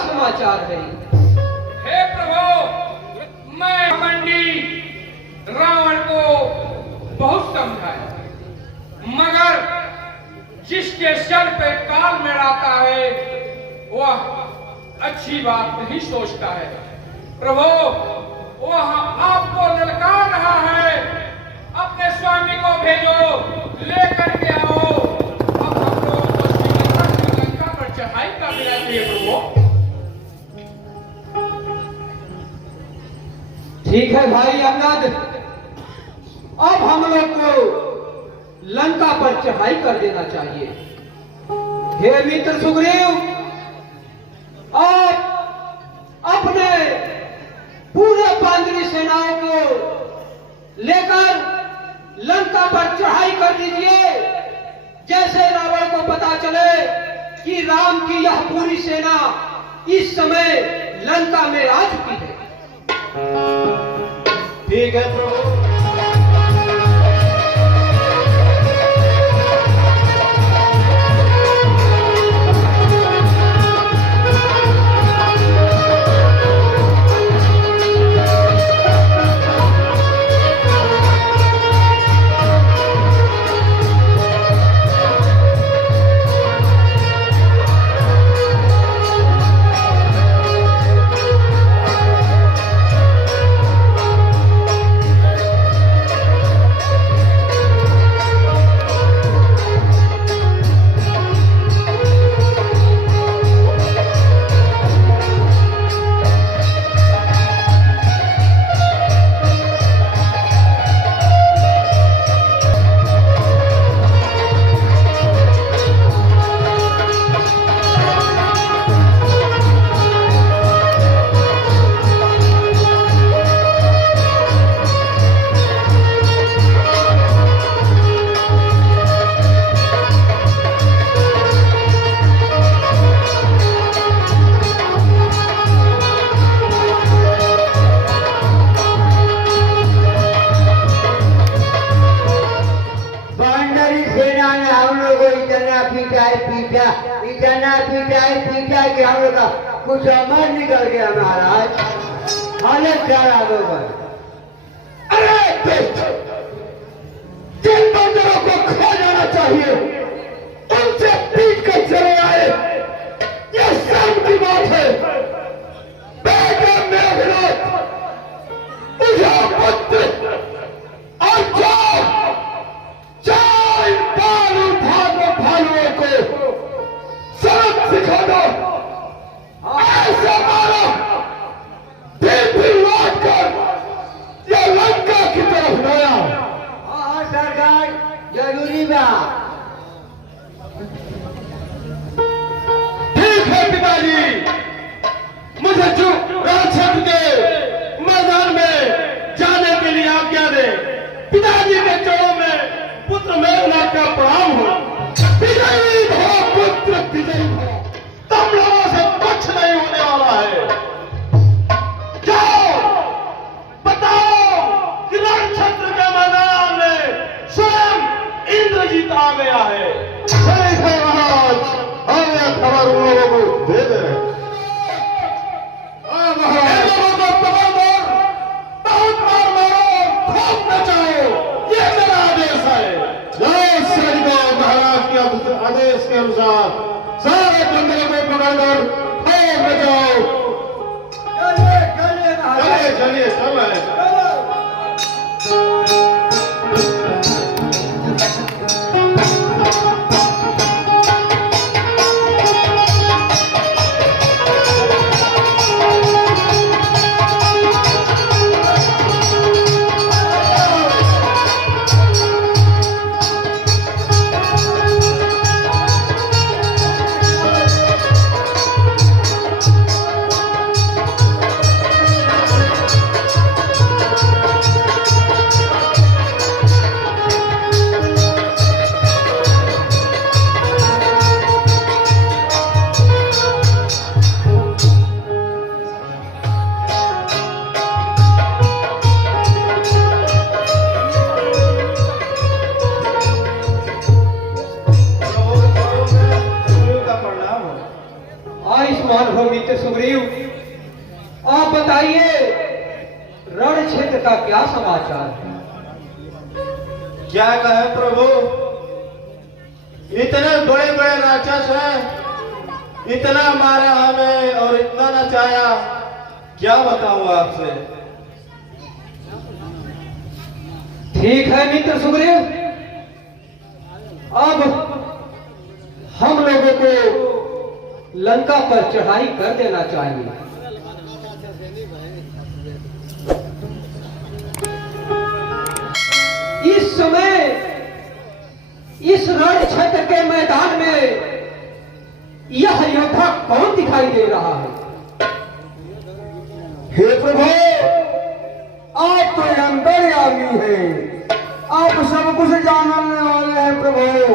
समाचार है? हे प्रभु, मैं मंडी रावण को बहुत समझाया, मगर जिसके सर पे काल में आता है वह अच्छी बात नहीं सोचता है। प्रभु, वह आपको ललकार रहा है, अपने स्वामी को भेजो, लेकर के आओ। अब हम लोगों को श्रीलंका पर चढ़ाई कर देना चाहिए प्रभु। ठीक है भाई अंगद, अब हम लोग को लंका पर चढ़ाई कर देना चाहिए। हे मित्र सुग्रीव, आप अपने पूरे पांडवी सेनाओं को लेकर लंका पर चढ़ाई कर दीजिए। जैसे रावण को पता चले कि राम की यह पूरी सेना इस समय लंका में आ चुकी है। ठीक है प्रभु। पीछा कि हम लोग का कुछ अमर निकल गया महाराज। हालत खराब हो गई। अरे जिन बंदरों को खा जाना चाहिए उनसे पीट कर चले आए, ये शर्म की बात है। बेटे मेघनाथ, उठाओ पुत्र और जाओ इन बालू भालुओं को सबक सिखा दो। ऐसा मारो फिर लौट कर ये लंका की तरफ गया। हाँ सरकार, जरूरी बात। ठीक है पिताजी, मुझे रणक्षेत्र के मैदान में जाने के लिए आज्ञा दे। पिताजी के चरणों में पुत्र मेघनाथ का प्रणाम हो। विजयी भव पुत्र, विजयी भव। तुम लोगों से कुछ नहीं होने वाला है। जाओ बताओ कि रणक्षेत्र के मैदान में स्वयं इंद्रजीत आ गया है। ठीक है महाराज, हम यह खबर उन लोगों को दे दे। लोगों को पकड़ दो, बहुत मार मारो, खूब नचाओ, ये मेरा आदेश है। जय श्री राम। महाराज के आदेश के अनुसार सारे बंदरों को पकड़कर खूब नचाओ। चलिए चलिए चल रहे हैं। आयुष्मान हो मित्र सुग्रीव, आप बताइए रण क्षेत्र का क्या समाचार है? क्या कहे प्रभु, इतने बड़े बड़े राक्षस हैं, इतना मारा हमें और इतना नचाया, क्या बताऊं आपसे। ठीक है मित्र सुग्रीव, अब हम लोगों को लंका पर चढ़ाई कर देना चाहिए। इस समय इस रण क्षेत्र के मैदान में यह योद्धा कौन दिखाई दे रहा है? हे प्रभु, आप तो अंतर्यामी हैं, आप सब कुछ जानने वाले हैं प्रभु,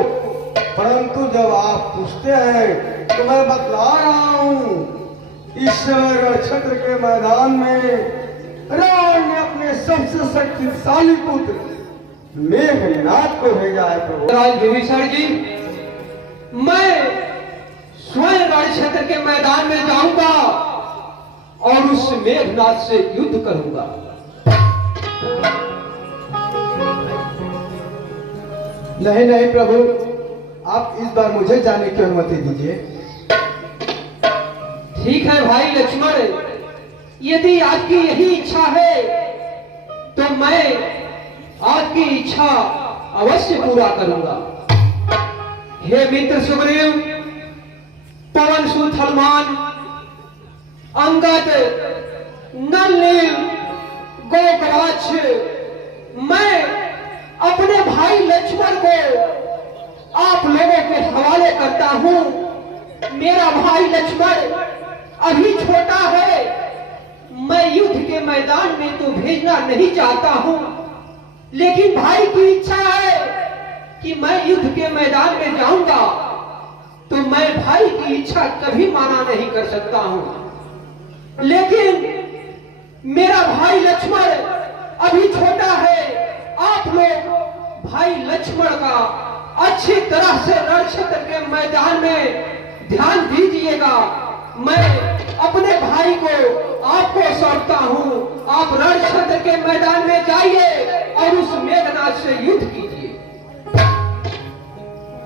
परंतु जब आप पूछते हैं तो मैं बतला रहा हूँ। इस रण क्षेत्र के मैदान में रावण ने अपने सबसे शक्तिशाली पुत्र मेघनाद को भेजा है प्रभु। राज विभीषण जी, मैं स्वयं रण क्षेत्र के मैदान में जाऊंगा और उस मेघनाद से युद्ध करूंगा। नहीं नहीं प्रभु, आप इस बार मुझे जाने की अनुमति दीजिए। ठीक है भाई लक्ष्मण, यदि आपकी यही इच्छा है तो मैं आपकी इच्छा अवश्य पूरा करूंगा। हे मित्र सुग्रीव, पवन सुत हनुमान, अंगद, नल नील, गोकराक्ष, मैं अपने भाई लक्ष्मण को आप लोगों के हवाले करता हूं। मेरा भाई लक्ष्मण अभी छोटा है, मैं युद्ध के मैदान में तो भेजना नहीं चाहता हूं, लेकिन भाई की इच्छा है कि मैं युद्ध के मैदान में जाऊंगा, तो मैं भाई की इच्छा कभी माना नहीं कर सकता हूं। लेकिन मेरा भाई लक्ष्मण अभी छोटा है, आप लोग भाई लक्ष्मण का अच्छी तरह से रण क्षेत्र के मैदान में ध्यान दीजिएगा। मैं अपने भाई को आपको सौंपता हूं, आप रण क्षेत्र के मैदान में जाइए और उस मेघनाद से युद्ध कीजिए।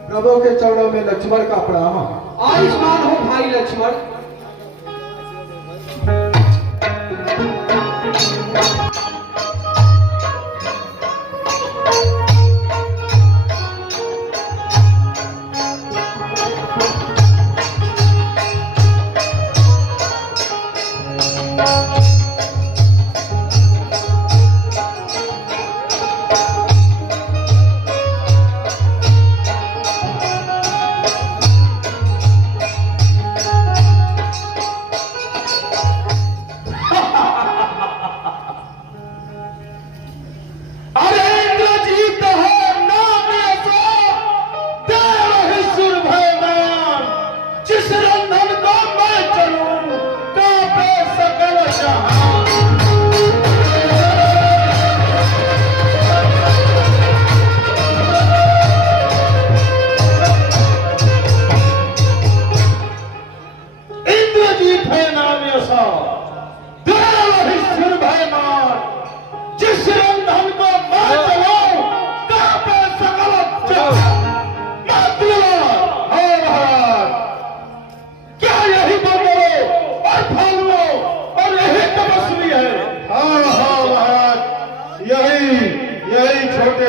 प्रभु के चरणों में लक्ष्मण का प्रणाम। आयुष्मान हो भाई लक्ष्मण।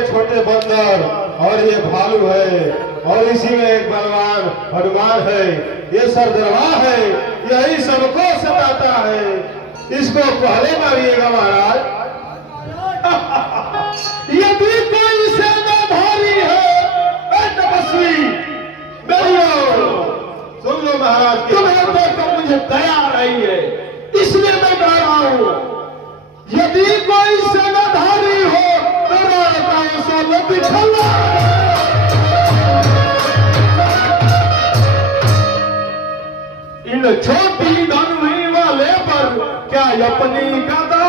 छोटे बंदर और ये भालू है और इसी में एक बलवान हनुमान है, ये सरदरवा है, यही सबको सताता है। इसको पहले मारिएगा महाराज। यदि कोई सेनाधारी है तपस्वी, मेरी ओर सुन लो महाराज, तुम्हें देखकर मुझे दया आ रही है, इसलिए मैं गा रहा हूं। यदि कोई सेनाधारी हो इन छोटी धनुई वाले पर क्या अपनी गदा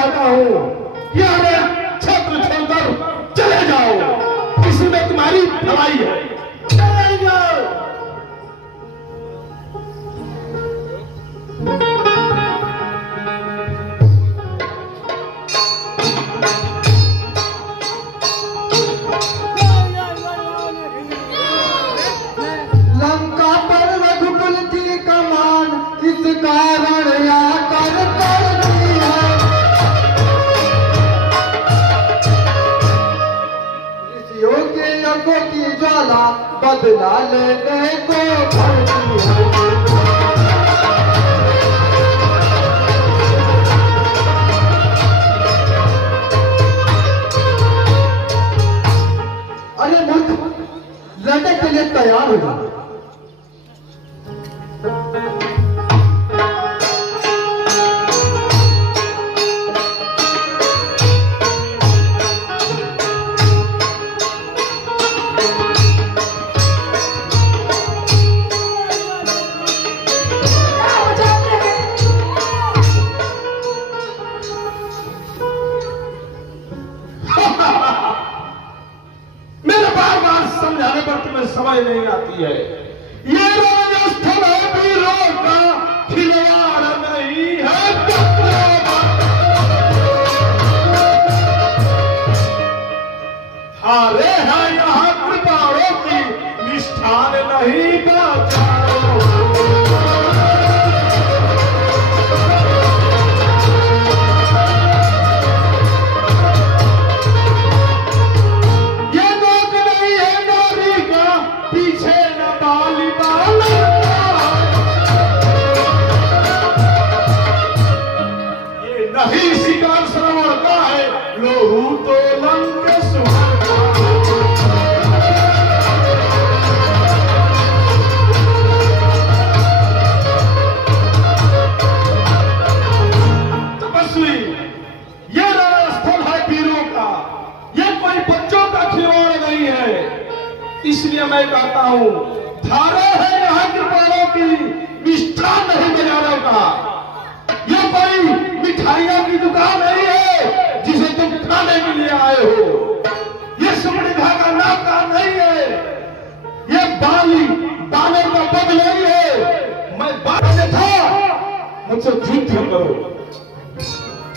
कहता हूँ कि अरे क्षेत्र छोड़कर चले जाओ, इसी में तुम्हारी भलाई है। चले जाओ। लंका पर रघुकुल की कमान किस कारण आकर करती है। ऋषियों के यज्ञों की ज्वाला बदला लेने को भरती है। अरे मूर्ख, लड़ने के लिए तैयार हो जाओ। मेरे बार बार समझाने पर तुम्हें समझ नहीं आती है। ये रणस्थल है, वीरों का खिलवाड़ नहीं है। हारे हैं यहाँ कृपाणों की निष्ठान नहीं बचाओ। नहीं शिकार श्रवण का है, लोहू तो लंक सुहाना। तपस्वी, ये रणस्थल है वीरों का, ये कोई बच्चों का खिलवाड़ नहीं है। इसलिए मैं कहता हूं, धारे है यहाँ कृपाणों की, मिष्ठान नहीं बाजारों का। ये कोई मिठाइयों की दुकान नहीं है जिसे तुम खाने के लिए आए हो। ये सुमनिधा का नाम का नहीं है। ये बाली बानर का पद नहीं है। मैं बानर था, मुझसे युद्ध करो।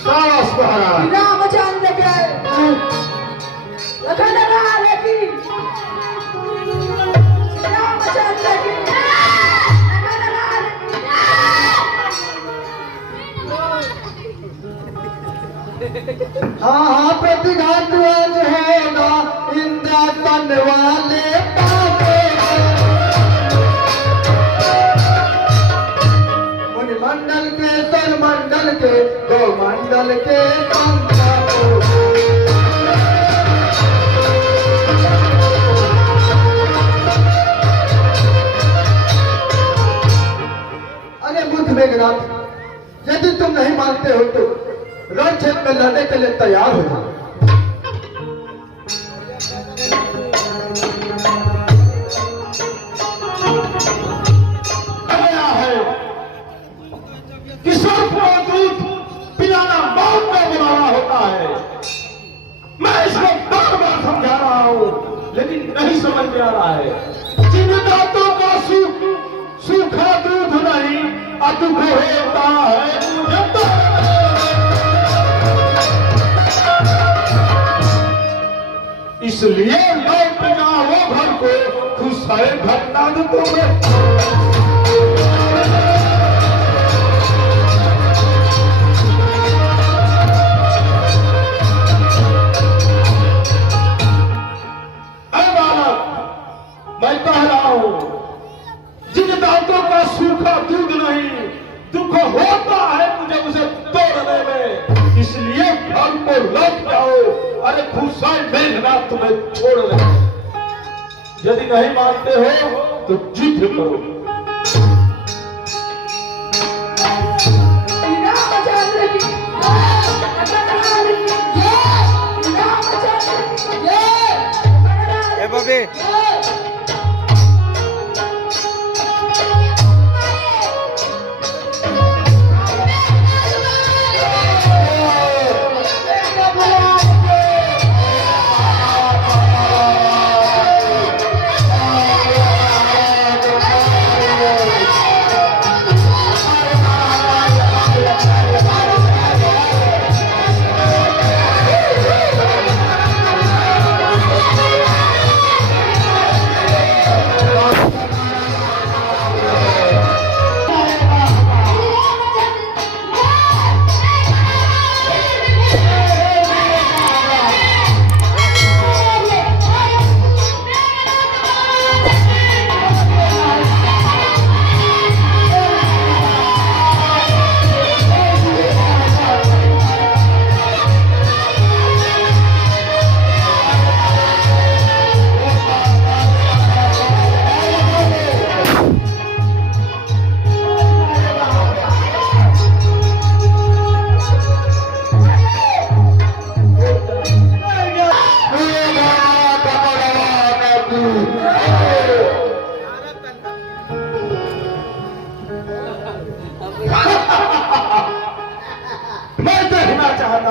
साहस महाराज। रामचंद्र के लखन लाल की, रामचंद्र की, लखन लाल की। हाँ हाँ, प्रतिघात आज होगा, इंद्रासन वाले पापों। मुनि मंडल के सर मंडल के गौ मंडल के संतापों। अरे मूर्ख मेघनाथ, यदि तुम नहीं मानते हो तो रणक्षेत्र में लड़ने के लिए तैयार हो जाओ। गया है किशोर को दूध पिलाना मौत का बुलाना होता है। मैं इसको बार बार समझा रहा हूं, लेकिन नहीं समझ में आ रहा है। जिन दांतों का सूखा दूध नहीं अदुख होता है मुझे तो। इसलिए लौट जाओ घर को, खुश है घटना तुम्हें। मैं कह रहा हूं, जिन दांतों का सूखा दूध नहीं दुख होता है मुझे उसे तोड़ने में। इसलिए घर को लौट जाओ। अरे खुशाल मेघनाथ तुम्हें छोड़ रहे। यदि नहीं मानते हो तो युद्ध करो। रामचंद्र की, लखन लाल की, रामचंद्र की, लखन लाल की।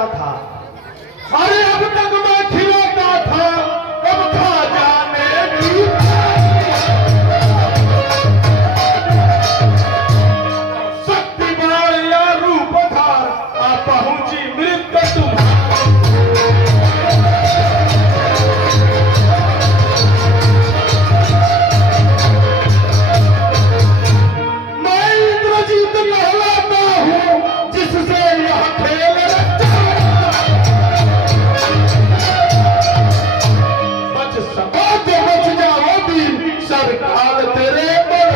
खिलाता था। अरे अब तक मैं खिलाता था, अब खा जाने की शक्ति बाण या रूप धार आ पहुंची मृत्यु तुम्हारी। मैं इंद्रजीत कहलाता हूं, जिससे यह खेल रचा। बच सको तो बच जाओ वीर, सरकार तेरे बल।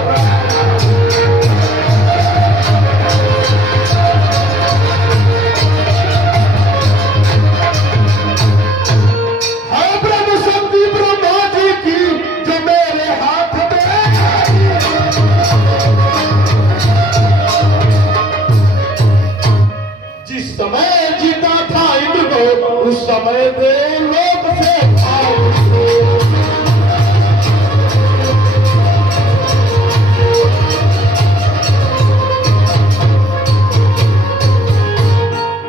हाँ ब्रह्म शक्ति ब्रह्मा जी की जो मेरे हाथ में आई। जिस समय जीता था इंद्र को, उस समय दे लोक से भाग।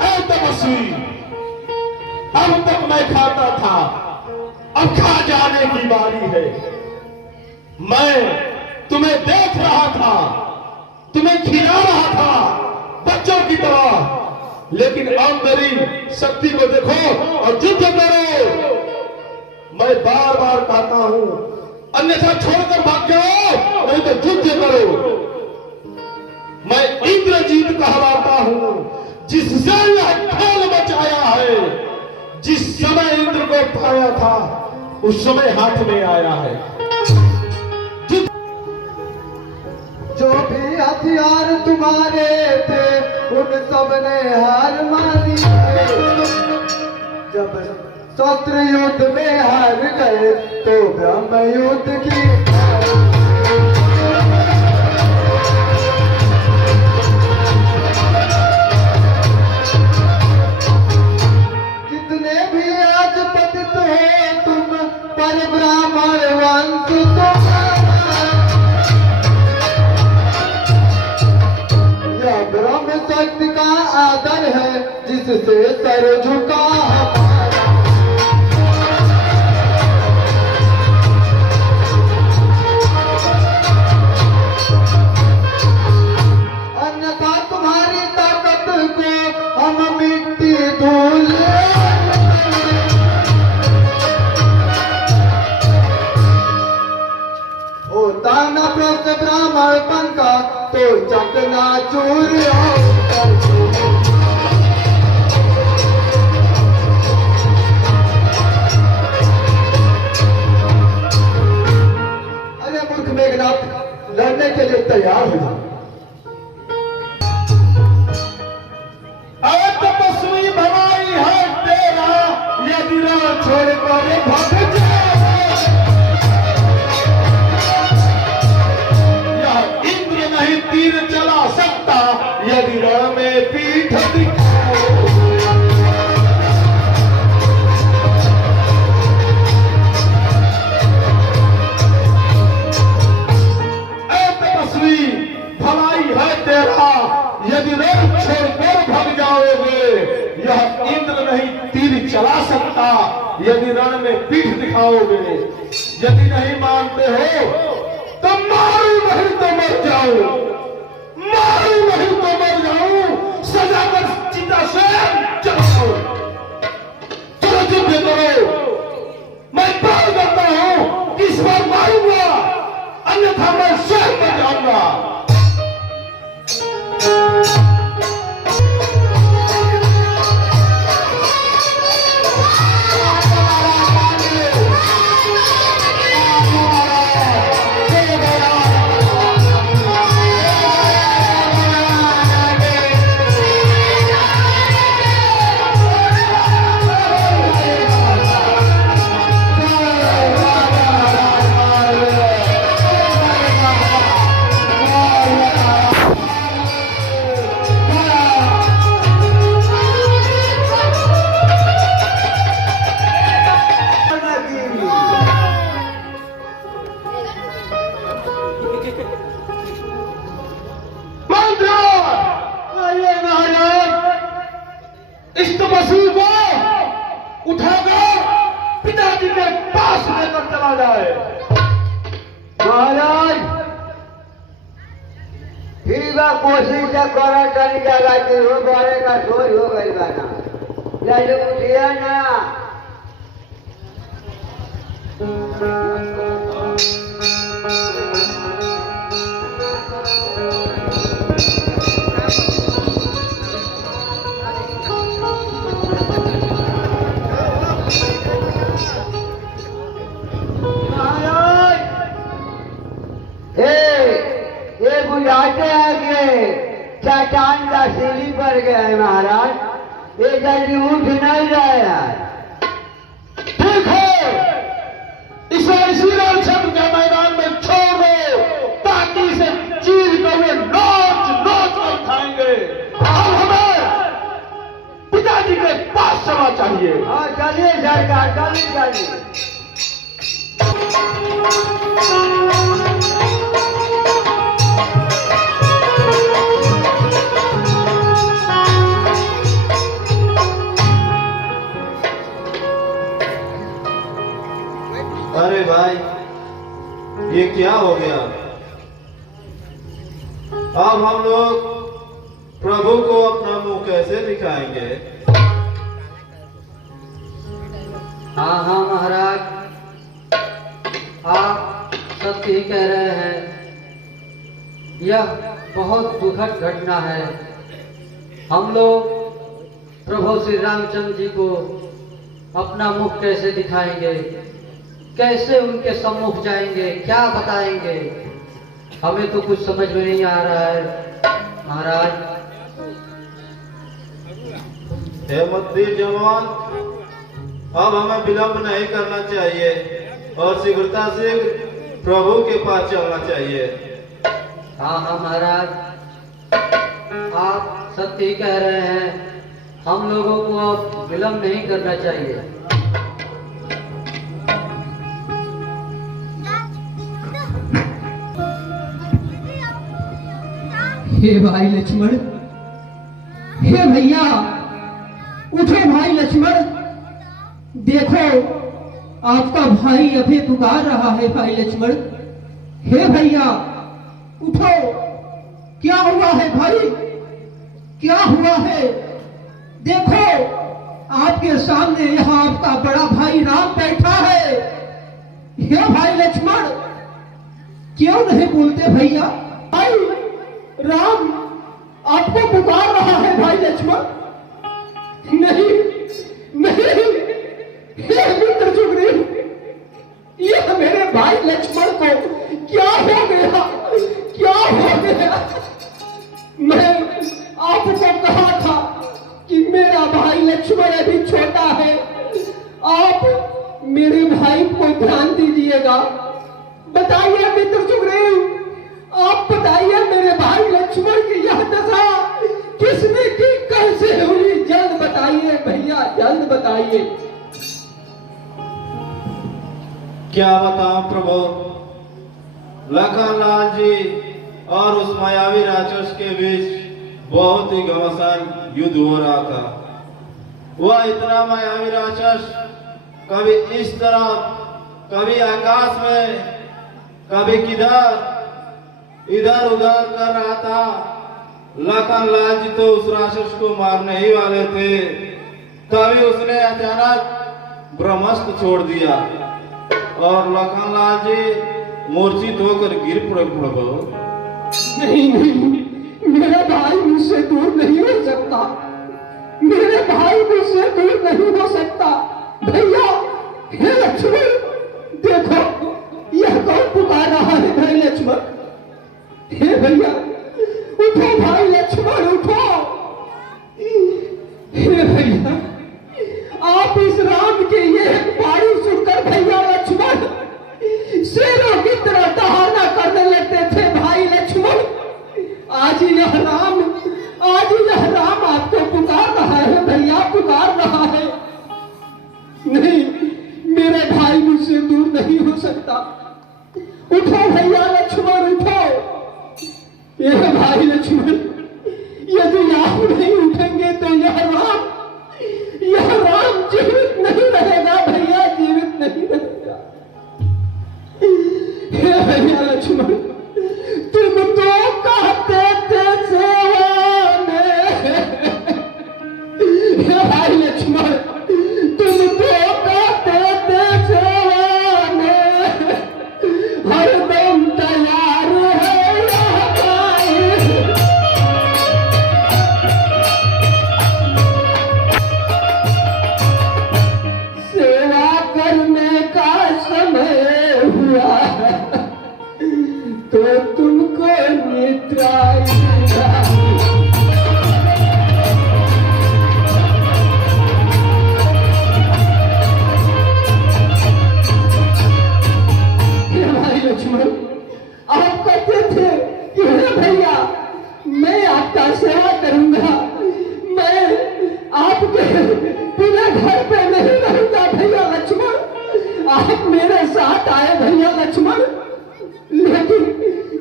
ऐ तपस्वी, अब तक मैं खाता था, अब खा जाने की बारी है। मैं तुम्हें देख रहा था, तुम्हें खिला रहा था बच्चों की तरह, लेकिन अब मेरी शक्ति को देखो और युद्ध करो। मैं बार बार कहता हूं, अन्यथा छोड़कर भाग जाओ, नहीं तो युद्ध करो। मैं इंद्रजीत कहलाता हूं, जिससे यह खेल बचाया है। जिस समय इंद्र को पाया था, उस समय हाथ में आया है। जो भी हथियार तुम्हारे थे, उन सब ने हार मानी है। जब शस्त्र युद्ध में हार गए, तो ब्रह्म युद्ध की कितने भी आज पतित हो तुम, पर ब्राह्मण वंश तुम्हारा। यह ब्रह्म शक्ति का आदर है, जिससे सर झुका हमारा। अन्यथा तुम्हारी ताकत को हम मिट्टी धूल होता न प्रश्न ब्राह्मणपन का, तो चकना चूर अरे मूर्ख मेघनाथ, लड़ने के लिए तैयार हो जाओ। अरे तपस्वी भलाई है तेरा, यदि रण छोड़कर भाग जाए। यह इंद्र नहीं तीर चला सकता, यदि रण में पीठ दिखाओ। ऐ तपस्वी भलाई है तेरा, यदि रण छोड़कर भाग जाओगे। यह इंद्र नहीं तीर चला सकता, यदि रण में पीठ दिखाओगे। यदि नहीं मानते हो तो मारू नहीं तो मर जाओ, मारू नहीं तो मर जाऊं, सजा कर चिता स्वयं चलाओ। चलो युद्ध करो। मैं प्रण करता हूं कि इस बार मारूंगा, अन्यथा मैं स्वयं मर जाऊंगा। उसी को उठाकर पिताजी के पास लेकर चला जाए। महाराज ठीक बा, कोशिश करा तनी जगह के हो बारे का सोच हो गई बाना जल्दी उठिया ना। ये बुझाते हैं कि चट्टान का सीढ़ी पर गया है महाराज, ये जल्दी उठ नहीं रहा है। ठीक है, इसे इसी रण क्षेत्र के मैदान में छोड़ दो ताकि इसे चीर कर वे नोच नोच कर खाएंगे। अब हमें पिताजी के पास चलना चाहिए। हाँ चलिए सरकार, चलिए चलिए। अरे भाई, ये क्या हो गया? अब हम लोग प्रभु को अपना मुंह कैसे दिखाएंगे? हाँ हाँ महाराज, आप सत्य ही कह रहे हैं। यह बहुत दुखद घटना है। हम लोग प्रभु श्री रामचंद्र जी को अपना मुख कैसे दिखाएंगे, कैसे उनके सम्मुख जाएंगे, क्या बताएंगे? हमें तो कुछ समझ में नहीं आ रहा है महाराज। हे मद्दीर जवान, अब हमें विलंब नहीं करना चाहिए और शीघ्रता से प्रभु के पास चलना चाहिए। हाँ हाँ महाराज, आप सत्य ही कह रहे हैं। हम लोगों को अब विलंब नहीं करना चाहिए। हे भाई लक्ष्मण, हे भैया उठो भाई लक्ष्मण, देखो आपका भाई अभी पुकार रहा है। भाई लक्ष्मण, हे भैया उठो, क्या हुआ है भाई, क्या हुआ है? देखो आपके सामने यहाँ आपका बड़ा भाई राम बैठा है। हे भाई लक्ष्मण, क्यों नहीं बोलते भैया? भाई राम आपको पुकार रहा है भाई लक्ष्मण। नहीं नहीं, हे मित्र सुग्रीव, यह मेरे भाई लक्ष्मण को क्या हो गया, क्या हो गया? मैं आपको कहा था कि मेरा भाई लक्ष्मण अभी छोटा है, आप मेरे भाई को ध्यान दीजिएगा। बताइए मित्र सुग्रीव, आप बताइए मेरे भाई लक्ष्मण की यह दशा किसने की, कैसे हुई? जल्द बताइए भैया, जल्द बताइए। क्या बताऊं प्रभु, लखनलाल जी और उस मायावी राक्षस के बीच बहुत ही घमासान युद्ध हो रहा था। वह इतना मायावी राक्षस कभी इस तरफ, कभी आकाश में, कभी किधर इधर उधर कर रहा था। लखनलाल जी तो उस राक्षस को मारने ही वाले थे, तभी उसने अचानक ब्रह्मास्त्र छोड़ दिया और लखनलाल जी मूर्छित होकर गिर पड़े। प्रभु नहीं नहीं, मेरा भाई मुझसे दूर नहीं हो सकता, मेरे भाई मुझसे दूर नहीं हो सकता। भैया, हे लक्ष्मण, देखो यह कौन पुकार रहा है? भाई लक्ष्मण, हे भैया उठो, भाई लक्ष्मण उठो। हे भैया, आप इस राम के ये बाणी सुनकर भैया लक्ष्मण शेरों की तरह दहाड़ना करने लगते थे। भाई लक्ष्मण, आज यह राम आपको पुकार रहा है भैया, पुकार रहा है। नहीं, मेरे भाई मुझसे दूर नहीं हो सकता। उठो भैया लक्ष्मण, उठो। यह भाई लक्ष्मण, यदि आप नहीं उठेंगे तो यह जीवित नहीं रहेगा भैया, जीवित नहीं रहेगा। हे भैया लक्ष्मण, तुम तो कहते थे सेवा में, हे भाई लक्ष्मण, तुम तो कहते थे सेवा में, हरदम तैयार है यह भाई। सेवा करने का समय हुआ तो तुमको निद्रा लक्ष्मण, आप कहते थे कि हे भैया मैं आपका सेवा करूंगा, मैं आपके बिना घर पे नहीं रहूंगा भैया लक्ष्मण, आप मेरे साथ आए भैया लक्ष्मण। लेकिन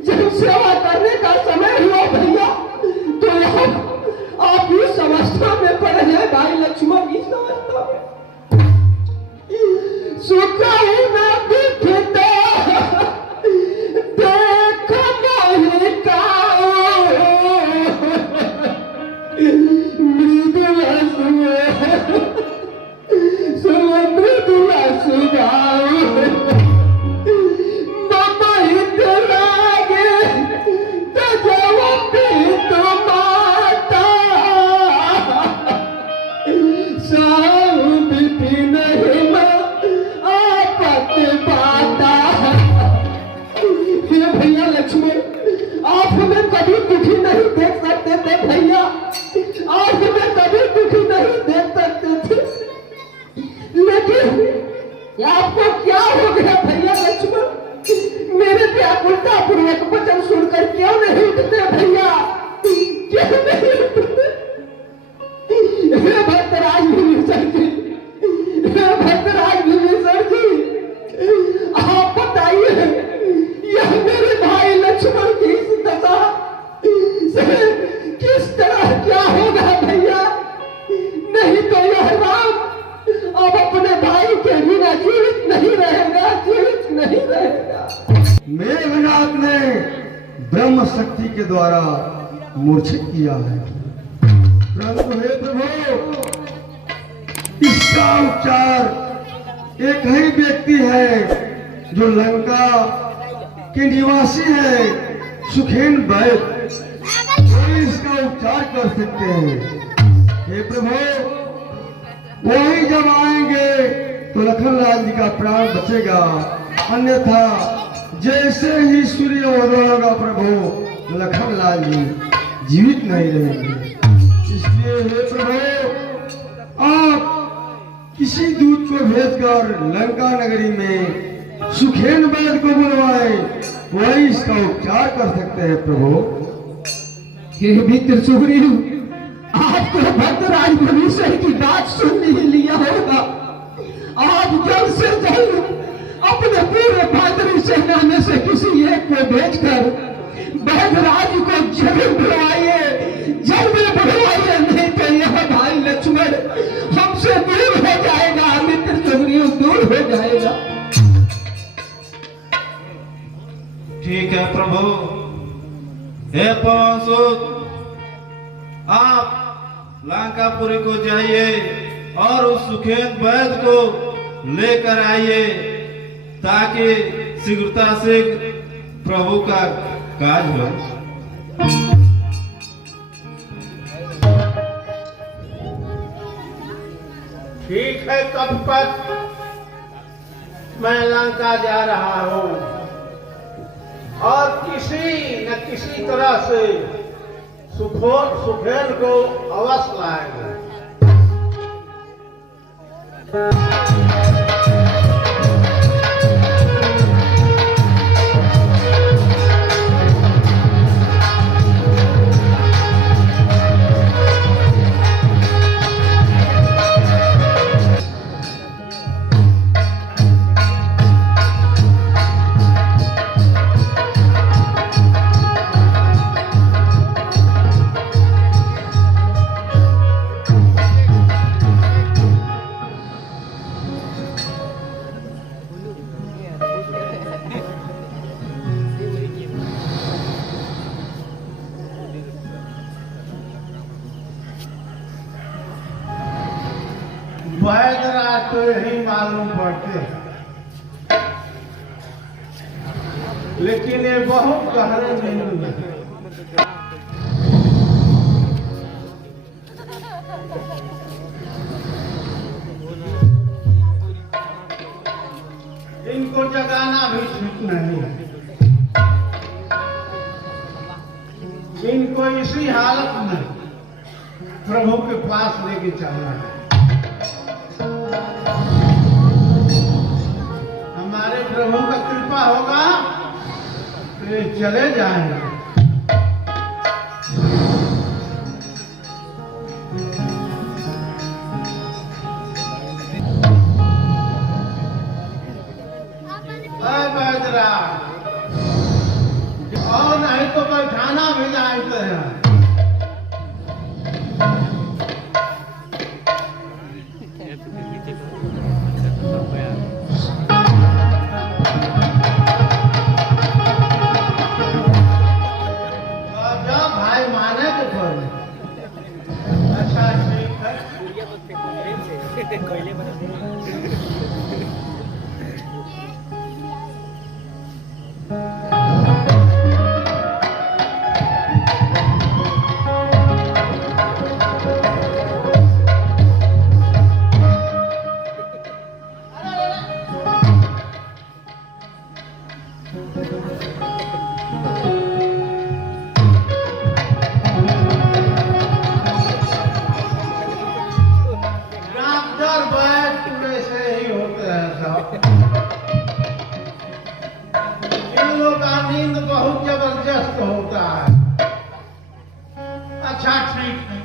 जब सेवा करने का समय हुआ भैया तो आप इस अवस्था में पड़े हैं भाई लक्ष्मण, इस अवस्था में सुखा ही ना दिखता देख नहीं काओ, मृदुला सुनो मृदुला सुगाओ, मामा हित लागे तजवती माता, साऊ बिपिन हिमा आपत पाता। हे भैया लक्ष्मण, आप हमें कभी दुखी नहीं देख सकते थे भैया, आप हमें कभी दुखी नहीं देख सकते थे, लेकिन आपको क्या हो गया भैया लक्ष्मण? मेरे व्याकुलता पूर्वक वचन सुनकर क्यों नहीं उठते भैया, क्यों नहीं उठते? हे भक्तराज विभीषण जी, हे भक्तराज विभीषण जी, आप बताइए यह मेरे भाई लक्ष्मण की इस दशा से किस तरह क्या होगा भैया? नहीं तो यह राम अब अपने भाई के बिना जीवित नहीं रहेगा, जीवित नहीं रहेगा। मेघनाथ ने ब्रह्म शक्ति के द्वारा मूर्छित किया है, परंतु हे प्रभु इसका उपचार एक ही व्यक्ति है जो लंका के निवासी है, सुखेन वैद्य, वही इसका उपचार कर सकते हैं। हे प्रभु वही जब आएंगे तो लखनलाल जी का प्राण बचेगा, अन्यथा जैसे ही सूर्य उदय होगा प्रभु लखनलाल जी जीवित नहीं रहेंगे। इसलिए हे प्रभु आप किसी दूत को भेजकर लंका नगरी में सुखेन वैद्य को बुलवाए, वही इसका उपचार कर सकते हैं प्रभु। हे मित्र सुग्रीव, आपको भक्तराज विभीषण की बात सुन ही लिया होगा, आप जल्द से जल्द अपने पूरे भातरी सेना में से किसी एक को भेजकर भद्रराज को जरूर बुलवाइए, जल्द बुलवाइए, नहीं तो यह भाई लक्ष्मण हमसे दूर हो जाएगा, मित्र सुग्रीव दूर हो जाएगा। ठीक है प्रभु। हे पवन सुत, आप लंकापुरी को जाइए और उस सुखेन वैद्य को लेकर आइए ताकि शीघ्रता से प्रभु का काज हो। ठीक है कपट, मैं लंका जा रहा हूँ और किसी न किसी तरह से सुखेन को अवश्य लाएंगे। वैदराज तो यही मालूम पड़ते हैं, लेकिन ये बहुत गहरे नींद में है। इनको जगाना भी ठीक नहीं है। इनको इसी हालत में प्रभु के पास लेके चलना है। हमारे प्रभु का कृपा होगा तो ये चले जाएंगे। और नहीं तो बैठाना भी जानते हैं। जब भाई माने तो कर। अच्छा ठीक है। इन लोगों का नींद बहुत जबरदस्त होता है। अच्छा ठीक है।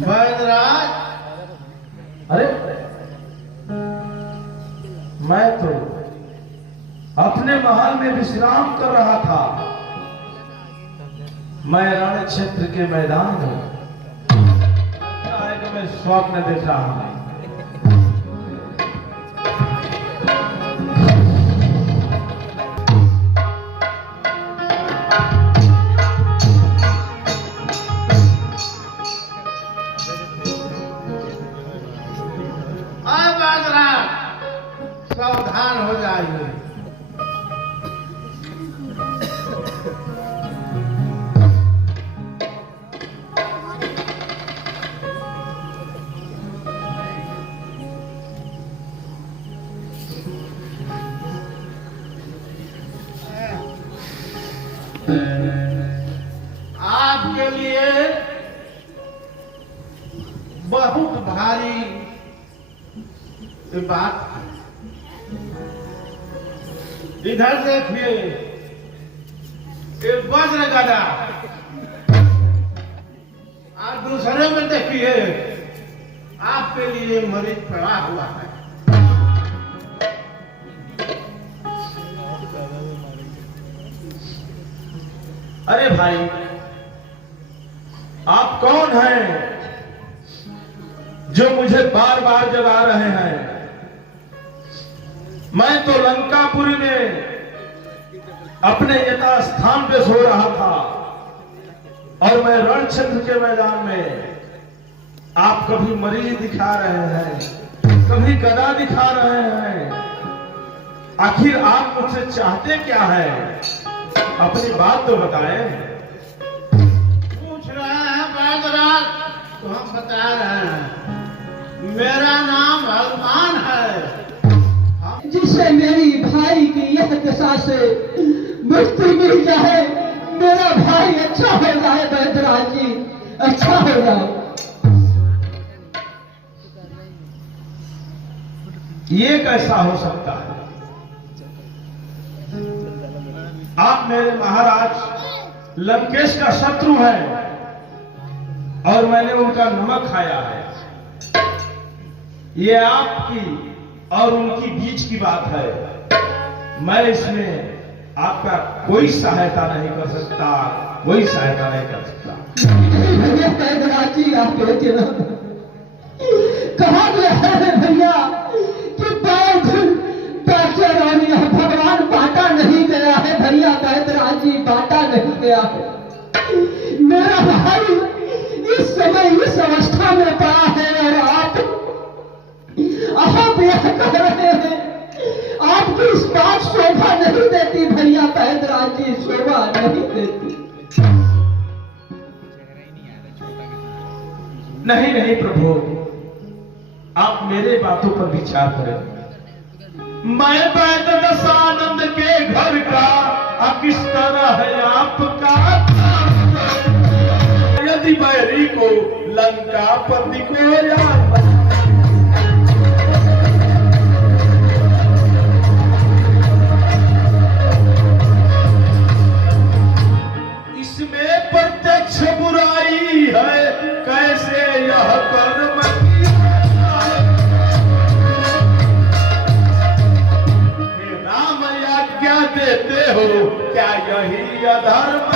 वैदराज, अरे मैं तो अपने महल में विश्राम कर रहा था। मैं रण क्षेत्र के मैदान में लगता है कि मैं स्वप्न देख रहा हूं। सावधान हो जाइए। आपके लिए बहुत भारी बात। इधर देखिए, एक वज्र गदा, और दूसरे में देखिए आपके लिए मरीज पड़ा हुआ है। अरे भाई, आप कौन हैं जो मुझे बार बार जगा रहे हैं? मैं तो लंकापुरी में अपने यथा स्थान पे सो रहा था, और मैं रण क्षेत्र के मैदान में आप कभी मरीज दिखा रहे हैं, कभी गदा दिखा रहे हैं। आखिर आप मुझसे चाहते क्या है? अपनी बात तो बताएं। पूछ रहे हैं वैदराज, तो हम बता रहे हैं। मेरा नाम हनुमान है। जिससे मेरी भाई की यह दशा से मुक्ति मिल जाए, मेरा भाई अच्छा हो जाए। वैदराज जी अच्छा हो जाए। ये कैसा हो सकता है? आप मेरे महाराज लंकेश का शत्रु हैं, और मैंने उनका नमक खाया है। ये आपकी और उनकी बीच की बात है। मैं इसमें आपका कोई सहायता नहीं कर सकता, कोई सहायता नहीं कर सकता। भैया पैदराजी आप कहते ना, कहा गया है भैया कि डॉक्टर और यह भगवान बांटा नहीं गया है। भैया पैदराजी बांटा नहीं गया है। मेरा भाई इस समय इस अवस्था में पड़ा है और आप यह कह रहे हैं, आपकी इस बात शोभा नहीं देती भैया पैदराजी, शोभा नहीं देती। नहीं नहीं प्रभु, आप मेरे बातों पर विचार करें। मैं वैद दशानंद के घर का अब किस तरह है आपका, यदि बैरी को लंका पर दिखोया, इसमें प्रत्यक्ष बुराई है, कैसे यह कर्म किया। हे राम आज्ञा देते हो, क्या यही अधर्म।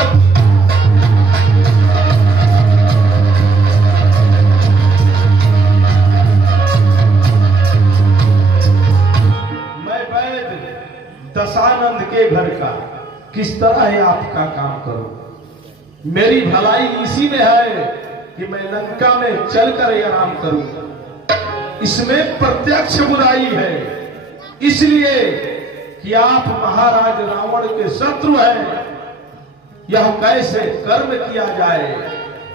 मैं वैद दशानंद के घर का किस तरह है आपका काम करूं। मेरी भलाई इसी में है कि मैं लंका में चलकर आराम करूं। इसमें प्रत्यक्ष बुराई है, इसलिए कि आप महाराज रावण के शत्रु हैं। यह कैसे कर्म किया जाए।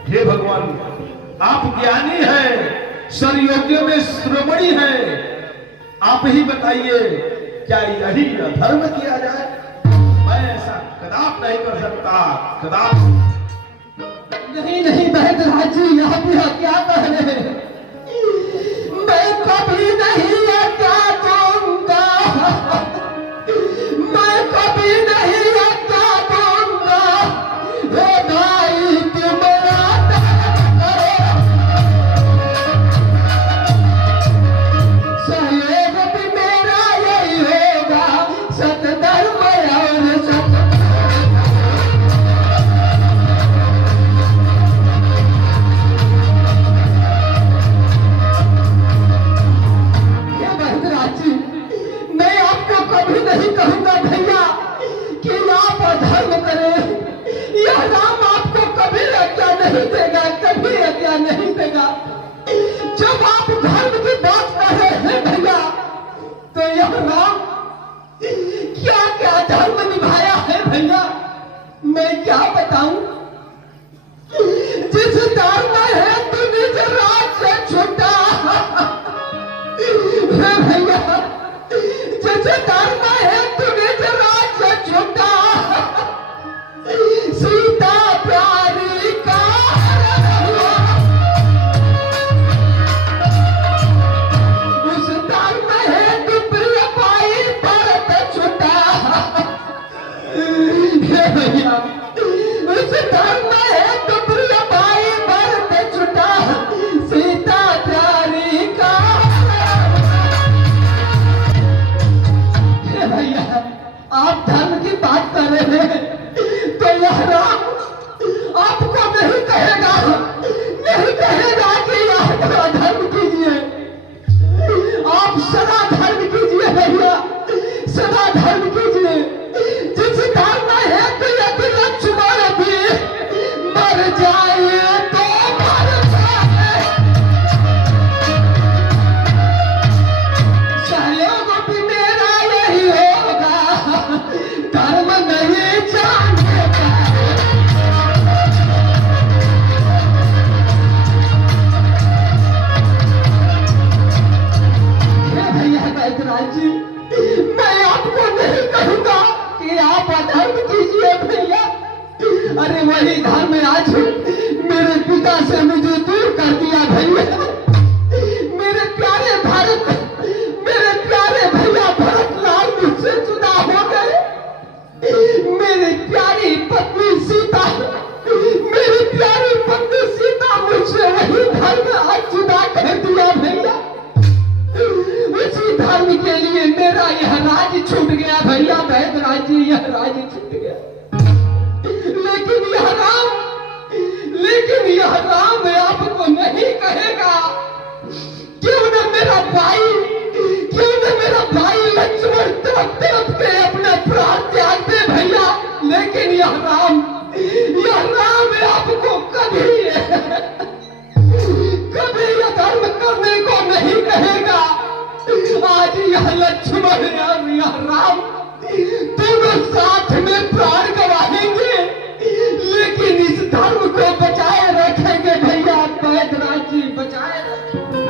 हे भगवान, आप ज्ञानी हैं, सरयोग्य में श्रोमणी हैं, आप ही बताइए क्या यही अधर्म किया जाए। मैं ऐसा कदाप नहीं कर सकता, कदाप नहीं नहीं पैदराजी, आप यह क्या कह रहे हैं। मैं कभी नहीं क्या दूंगा, मैं कभी नहीं क्या दूंगा। हे भाई तुम सहयोग भी मेरा यही होगा, सतधर्म और सत। मैं आपको कभी नहीं कहूंगा भैया कि आप अधर्म करें। यह राम आपको कभी आज्ञा नहीं देगा, कभी आज्ञा नहीं देगा। जब आप धर्म की बात कर रहे हैं भैया, तो यह राम क्या क्या धर्म निभाया है भैया, मैं क्या बताऊं। जिस धर्म है तो निज राज से छूटा भैया, जैसे धर्म है तुम्हें राज से छूटा। सीता प्यारी का उस धर्म है तु प्रिय पाई भरत छूटा। भैया उस धर्म है तु प्रिय पाई भरत छूटा। सीता प्यारी का भैया, आप धर्म की बात कर रहे हैं तो यह राम आपको नहीं कहेगा, नहीं कहेगा कि यह धर्म कीजिए। आप सदा धर्म कीजिए भैया, सदा धर्म कीजिए। जिस धर्म है तो यदि लक्ष्मण भी मर जाए तो मर जाए। सहयोग भी मेरा यही होगा, धर्म नहीं जानेगा। भैया बैद्यनाथ जी, मैं आपको नहीं कहूंगा कि आप अधर्म कीजिए भैया। अरे वही धर्म आज मेरे पिता से मुझे दूर कर दिया भैया। मेरे प्यारे भारत, मेरे प्यारे भैया भरत लाल मुझसे जुदा हो गए। मेरी प्यारी पत्नी सीता, मेरी प्यारी पत्नी सीता मुझसे वही धर्म आज जुदा कर दिया भैया। उसी धर्म के लिए मेरा यह राज छूट गया भैया, वैद्यराज जी यह राज छूट गया। लेकिन यह राम आपको नहीं कहेगा। क्यों न मेरा भाई लक्ष्मण तरफ के अपने प्राण त्याग दे भैया, लेकिन यह राम आपको कभी यह धर्म करने को नहीं कहेगा। आज यह लक्ष्मण और यह राम दोनों साथ में प्राण गवाएंगे, लेकिन इस धर्म को बचाए रखेंगे भैया, वैद्यराज जी बचाए रखेंगे।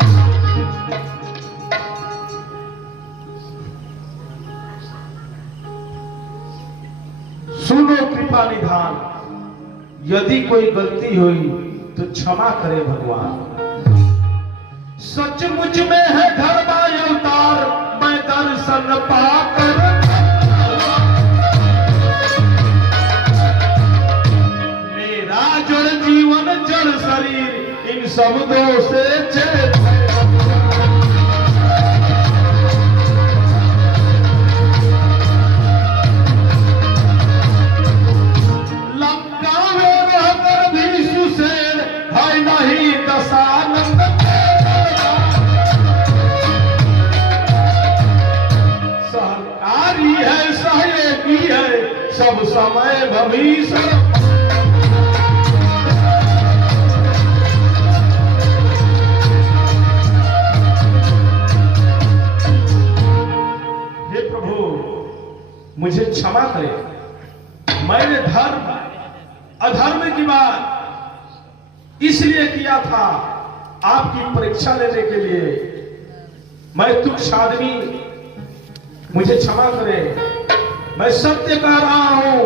सुनो कृपा निधान, यदि कोई गलती हुई तो क्षमा करे भगवान। सचमुच में है धर्म अवतार, मैं दर्शन पाकर मेरा जड़ जीवन जड़ शरीर इन शब्दों से चेत। सहकारी है, सहयोगी है, सब समय भविष्य। हे प्रभु मुझे क्षमा करें, मैंने धर्म अधर्म की बात इसलिए किया था आपकी परीक्षा लेने के लिए। मैं तुच्छ आदमी, मुझे क्षमा करें। मैं सत्य कह रहा हूं,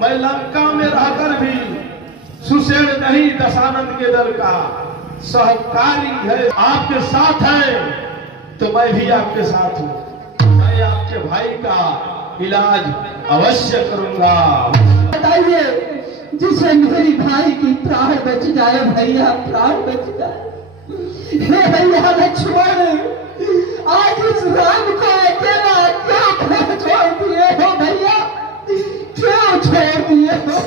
मैं लंका में रहकर भी सुसेन नहीं दशानंद के दल का सहकारी है, आपके साथ है तो मैं भी आपके साथ हूं। मैं आपके भाई का इलाज अवश्य करूंगा। बताइए, जिसे मेरी भाई की प्राण बच जाए भैया, प्राण बच जाए। हे भैया लक्ष्मण, आज इस राम को अकेला क्यों छोड़ दिए हो भैया, क्यों छोड़ दिए हो?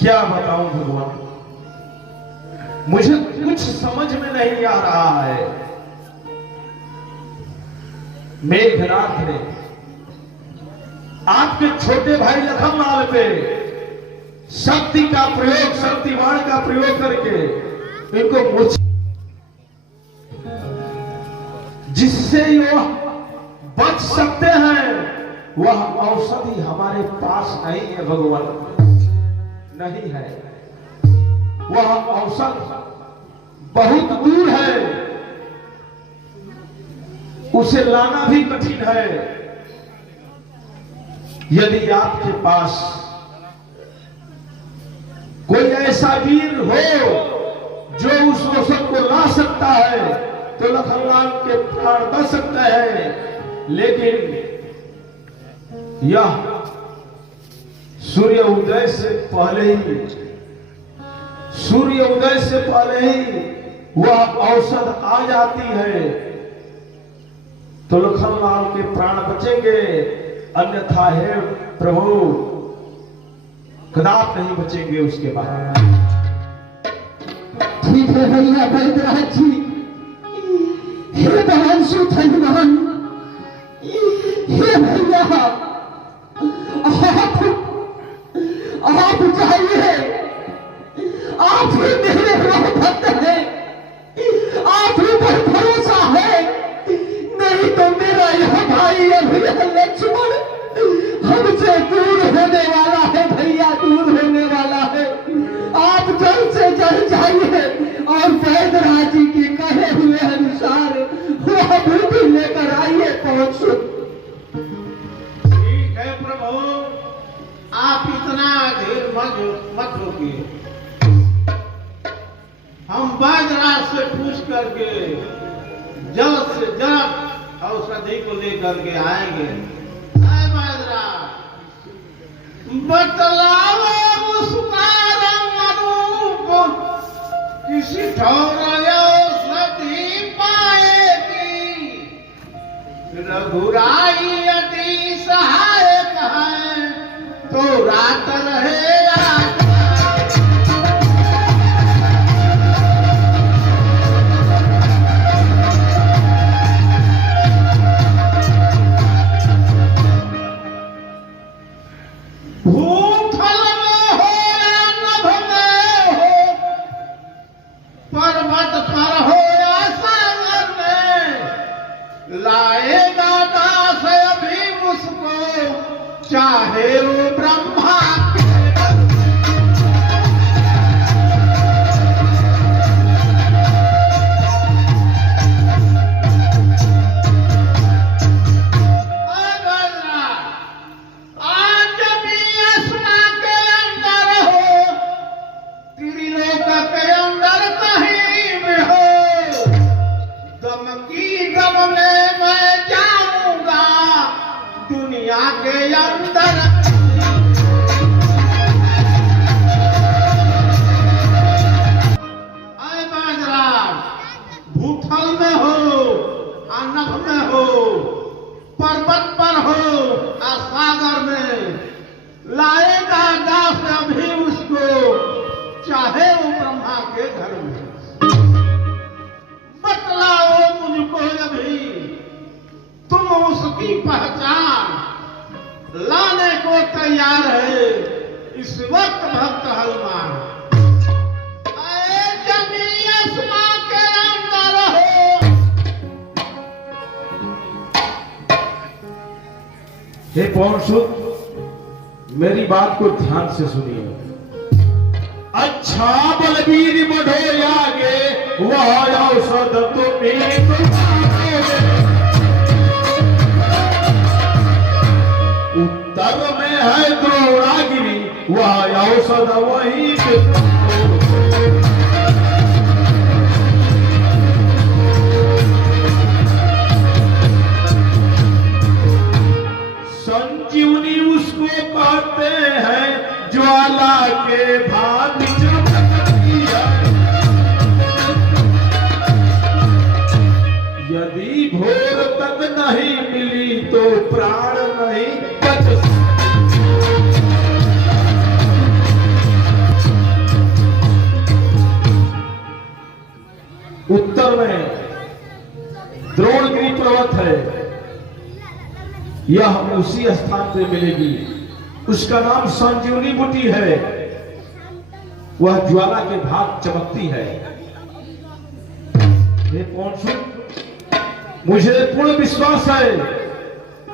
क्या बताऊं भगवान, मुझे कुछ समझ में नहीं आ रहा है। मेघनाथ ने आपके छोटे भाई लखनलाल पे शक्ति का प्रयोग, शक्तिवाण का प्रयोग करके इनको मूर्छ, जिससे वह बच सकते हैं, वह औषधि हमारे पास नहीं है भगवान, नहीं है। वह औषध बहुत दूर है, उसे लाना भी कठिन है। यदि आपके पास कोई ऐसा वीर हो जो उस औषध को ला सकता है तो लखनलाल के प्राण बच सकते हैं। लेकिन यह सूर्य उदय से पहले ही वह औषध आ जाती है तो लखनलाल के प्राण बचेंगे, अन्यथा है प्रभु कदाप नहीं बचेंगे उसके बाद। ठीक है भैया वैद्यराज जी, हे देवांशु धनवान, हे भैया आप चाहिए, आप ही मेरे भक्त हैं, आप ही पर भरोसा है, नहीं तो मेरा यह भाई अभी लक्ष्मण हमसे दूर होने वाला है भैया, दूर होने वाला है। आप जल्द से जल्द जाइए और वैद्यराज जी के कहे हुए अनुसार वह बूटी लेकर आइए पहुंच। ठीक है प्रभु, आप इतना धीर मत होइए। हम वैद्यराज से पूछ करके जल्द से जल्द औषधि को लेकर के आएंगे। बतलाओ उसका रंग रूप ठौर औषधि पाएगी, रघुराई यदि सहायक है तो रात रहेगा। भूथल में हो या नभ में हो, पर्वत पर हो या सागर में, लाएगा दास अभी उसको, चाहे वो ब्रह्मा के आज भी असना के अंदर हो, त्रिलोक के अंदर कहीं भी हो, दम की दम में मैं जाऊंगा दुनिया के अंदर। आए बाजराज, भूथल में हो, नभ में हो, पर्वत पर हो, सागर में, लाएगा दास अभी उसको, चाहे वो ब्रह्मा के घर में। बतलाओ मुझको अभी तुम उसकी पहचान, लाने को तैयार है इस वक्त भक्त हनुमान। आए जमीन आसमां के अंदर हो। हे पौरुषुत, मेरी बात को ध्यान से सुनिए। अच्छा बलबीर बढ़ो आगे, वह औषध तुम्हें उत्तर में है द्रोणागिरी, वह औषध वही संजीवनी उसको कहते हैं, ज्वाला के भाग चमकती है। यदि भोर तक नहीं मिली तो प्राण नहीं बच सकते। उत्तर में द्रोणगिरी पर्वत है, यह उसी स्थान पे मिलेगी। उसका नाम संजीवनी बूटी है, वह ज्वाला के भाग चमकती है। हे पौरुषुत, मुझे पूर्ण विश्वास है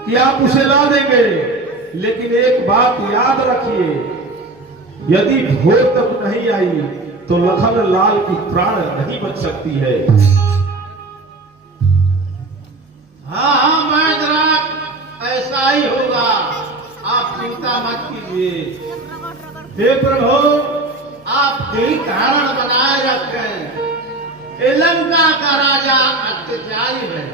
कि आप उसे ला देंगे, लेकिन एक बात याद रखिए, यदि भोर तक नहीं आई तो लखन लाल की प्राण नहीं बच सकती है। हाँ हाँ बैदराज, ऐसा ही होगा, आप चिंता मत कीजिए। हे प्रभु, आप यही कारण बनाए रखें, ये लंका का राजा अत्याचारी है।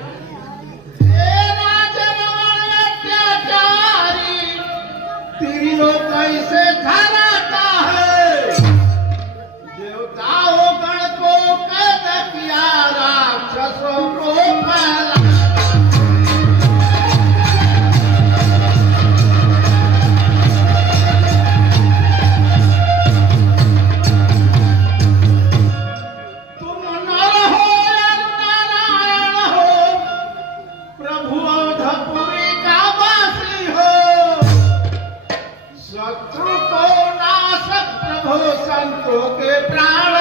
हे राजा रावण अत्याचारी, त्रिलोक कैसे धराता है, देवताओं गण को कैद किया, राक्षसों को फैला। शत्रु को नाशक प्रभु संतों के प्राण।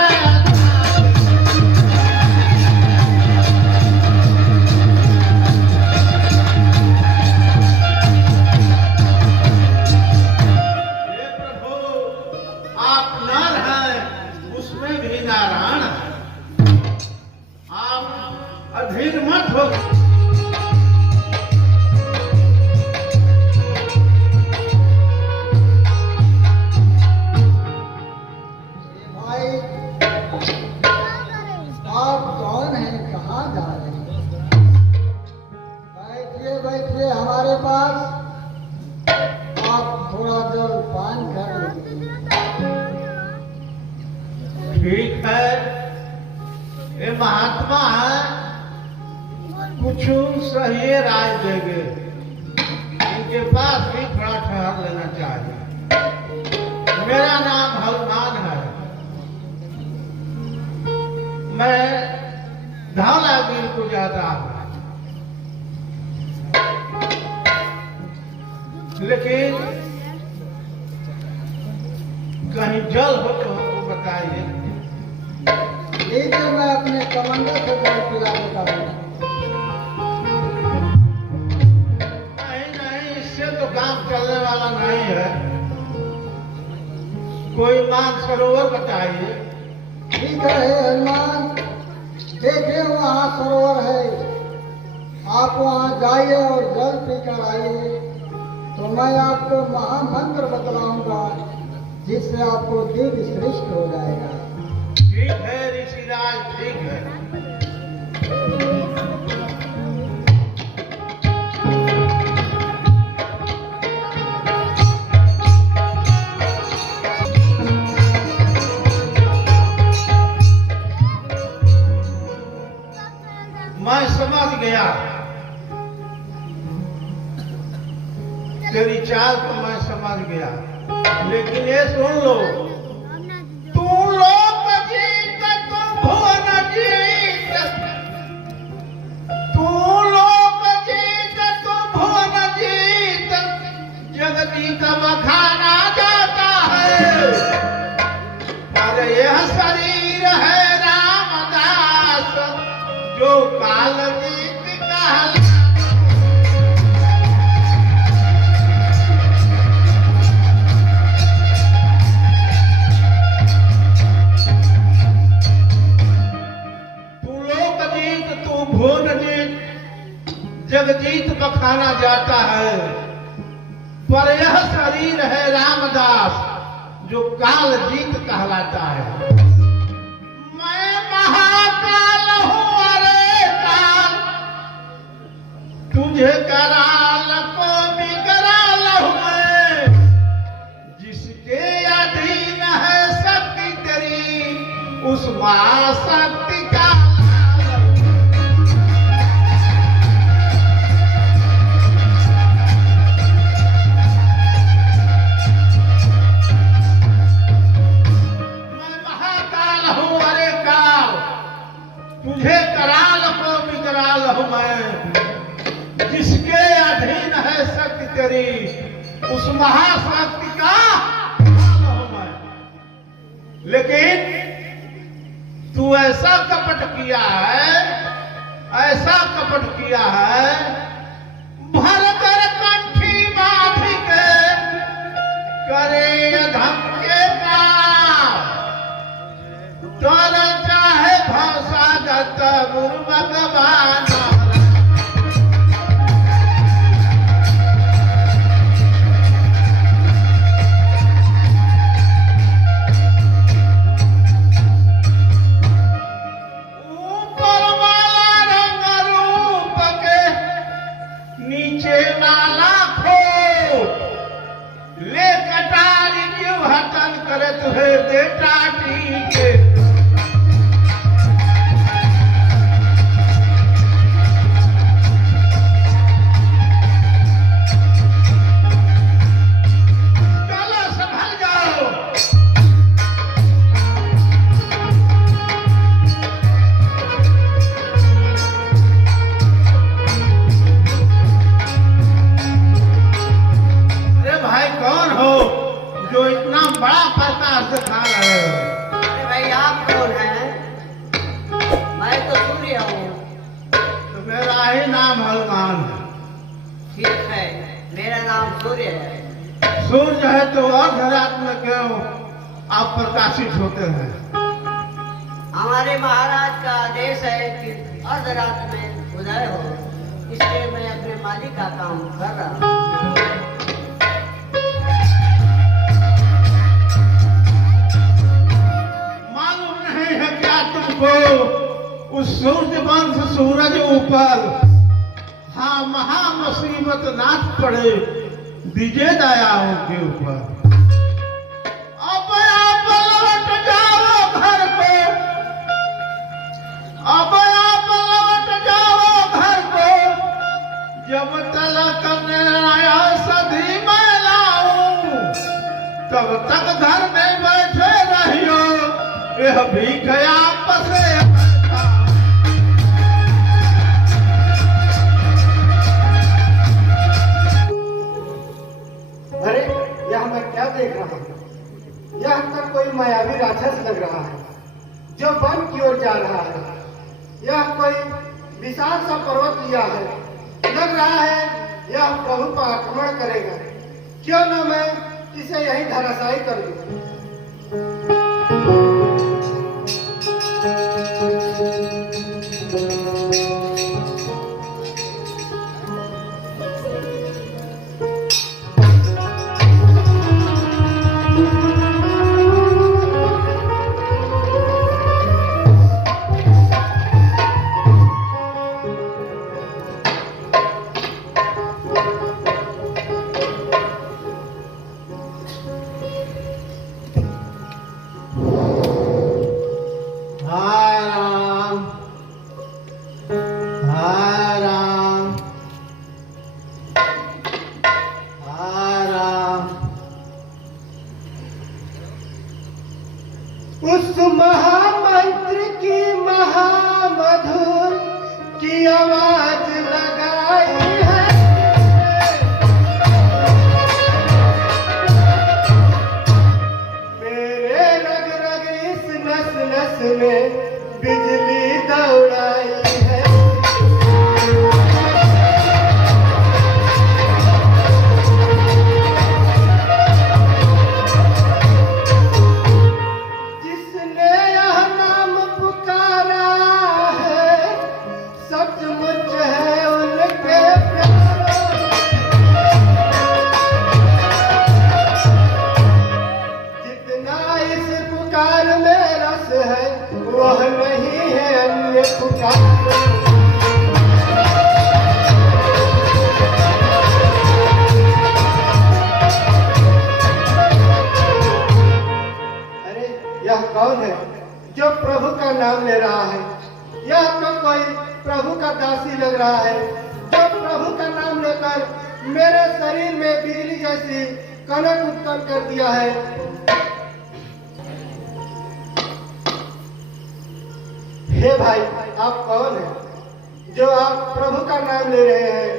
हे प्रभु, आप नर हैं, उसमें भी नारायण है, आप अधीर मत हो। हमारे पास आप थोड़ा जल पान कर लीजिए। ठीक है, महात्मा हैं, कुछ सही राय देंगे। इनके पास भी थोड़ा ठहर लेना चाहिए। मेरा नाम हनुमान है, मैं धौलागिरी को जाता हूँ, लेकिन कहीं जल हो तो हमको बताइए। ठीक है, मैं अपने कमांडर से जल पिला देता हूँ। नहीं, इससे तो काम चलने वाला नहीं है। कोई मानसरोवर बताइए। ठीक है हनुमान, देखिए वहाँ सरोवर है, आप वहाँ जाइए और जल पीकर आइए, तो मैं आपको महामंत्र बतलाऊंगा, जिससे आपको दिव्य श्रेष्ठ हो जाएगा। ठीक है ऋषिराज, ठीक है। मैं समझ गया, तेरी चाल को मैं समझ गया, लेकिन ये सुन लो, तू लोक जीत तू भुवन जीत, तू लोक जीत तू भुवन जीत, जगदीत बखाना जाता है। अरे यह शरीर है रामदास, जो काल जीत कहला। जगजीत बखाना जाता है, पर यह शरीर है रामदास, जो काल जीत कहलाता है। मैं महाकाल हूँ, अरे काल, तुझे कराल को भी कराल हूँ मैं, जिसके अधीन है शक्ति तेरी, उस महाशक्ति का तुझे कराल को भी कराल हूँ मैं, जिसके अधीन है शक्ति तेरी, उस महाशक्ति का हूँ मैं। लेकिन तू ऐसा कपट किया है, ऐसा कपट किया है, भर कर कंठी बांधी के करे धमके का, तर चाहे भवसागत गुरु भगवान। ऊपर वाला रंग रूप के, नीचे वाला खोट, ले कटारी क्यों हतन करे तुहे दे टाटी के। अरे भाई आप कौन हैं? मैं तो सूर्य हूँ। तो मेरा ही नाम हनुमान है। ठीक है, मेरा नाम सूर्य है। सूर्य है तो अर्धरात में क्यों आप प्रकाशित होते हैं? हमारे महाराज का आदेश है कि अर्धरात में उदय हो, इसलिए मैं अपने मालिक का काम कर रहा हूँ। उस सूर्य वंश सूरज ऊपर हाँ महा मुसीबत नाच पड़े, दीजिए दया उनके ऊपर। अब आप लौट जाओ घर पे, जब तलक नया सधी मैं लाऊं, तब तक घर में बैठे रहियो, यह भीख आपस में बैठा। अरे यह मैं क्या देख रहा हूँ? यह तो कोई मायावी राक्षस लग रहा है जो वन की ओर जा रहा है। यह कोई विशाल सा पर्वत लिया है, लग रहा है यह प्रभु पर आक्रमण करेगा। क्यों न मैं इसे यही धराशायी कर दूं। उस महामंत्र की महामधुर की आवाज लगाई है, मेरे रग रग इस नस नस में बिजली दौड़ाई है। वह नहीं है अन्य पुकार। अरे यह कौन है जो प्रभु का नाम ले रहा है? यह तो कोई प्रभु का दासी लग रहा है जो प्रभु का नाम लेकर मेरे शरीर में बिजली जैसी कनक उत्पन्न कर दिया है। हे भाई, आप कौन हैं जो आप प्रभु का नाम ले रहे हैं?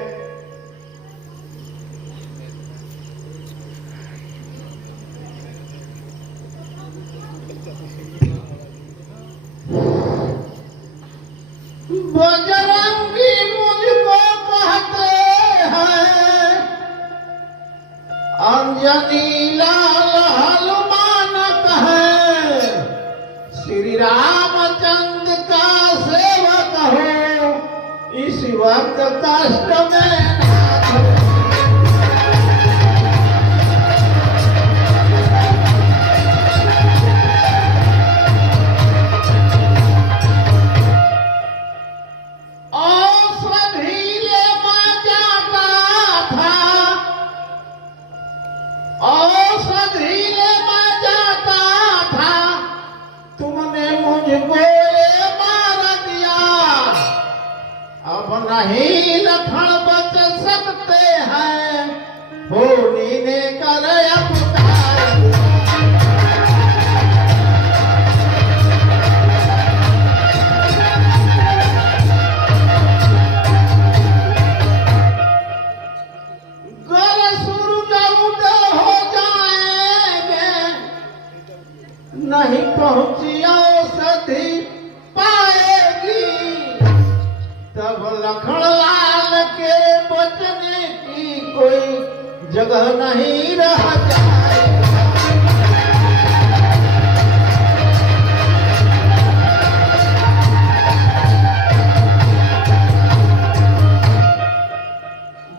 बजरंगी मुझको कहते हैं, अंजनी लाल हनुमान कहे, श्री रामचंद्र का सेवक हो, इस वक्त कष्ट में नाथ हो। नहीं लखन बच सकते हैं, होनी ने कर अवतार। गल सूरज उदय हो जाएंगे, नहीं पहुंची औषधि पाएगी, तब लखन लाल के बचने की कोई जगह नहीं रह जाएगा।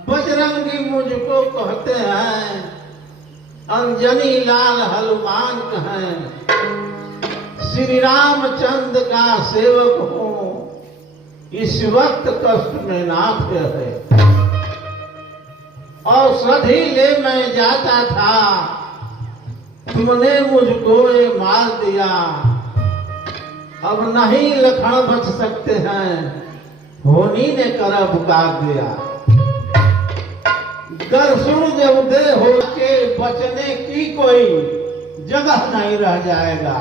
बजरंगी मुझको कहते हैं, अंजनी लाल हनुमान कहें, श्री रामचंद्र का सेवक हूँ, इस वक्त कष्ट में नाथ है। औषधि ले मैं जाता था, तुमने मुझको ये मार दिया, अब नहीं लखन बच सकते हैं, होनी ने कर पुकार दिया। दर्शन जब दे हो के बचने की कोई जगह नहीं रह जाएगा।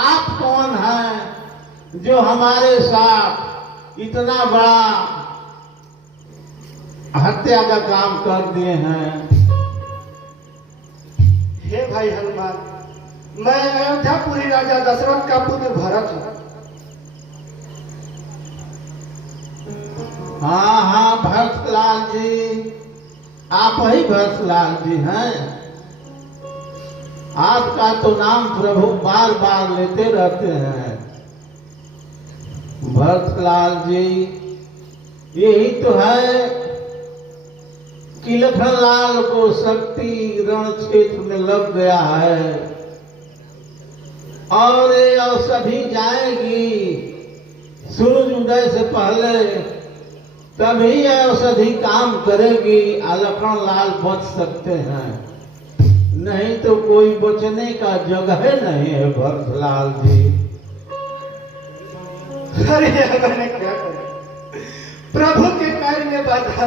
आप कौन हैं जो हमारे साथ इतना बड़ा हत्या का काम कर दिए हैं? हे भाई हनुमान, मैं अयोध्यापुरी राजा दशरथ का पुत्र भरत हूँ। हाँ हाँ भरतलाल जी, आप ही भरतलाल जी हैं। आपका तो नाम प्रभु बार बार लेते रहते हैं। भरतलाल जी, यही तो है कि लखनलाल को शक्ति रण क्षेत्र में लग गया है और ये औषधि जाएगी सूरज उदय से पहले, तभी यह औषधि काम करेगी। लखनलाल बच सकते हैं, नहीं तो कोई बचने का जगह नहीं है भरतलाल जी। अरे मैंने क्या करा, प्रभु के कार्य में बाधा।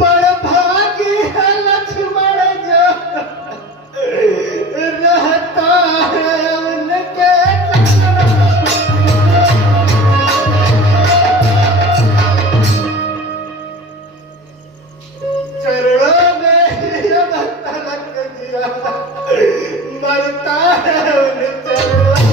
बड़ भागी है लक्ष्मण जो रहता है उनके चरणों में ही अब तलक दिया, मरता है उन चरणों में।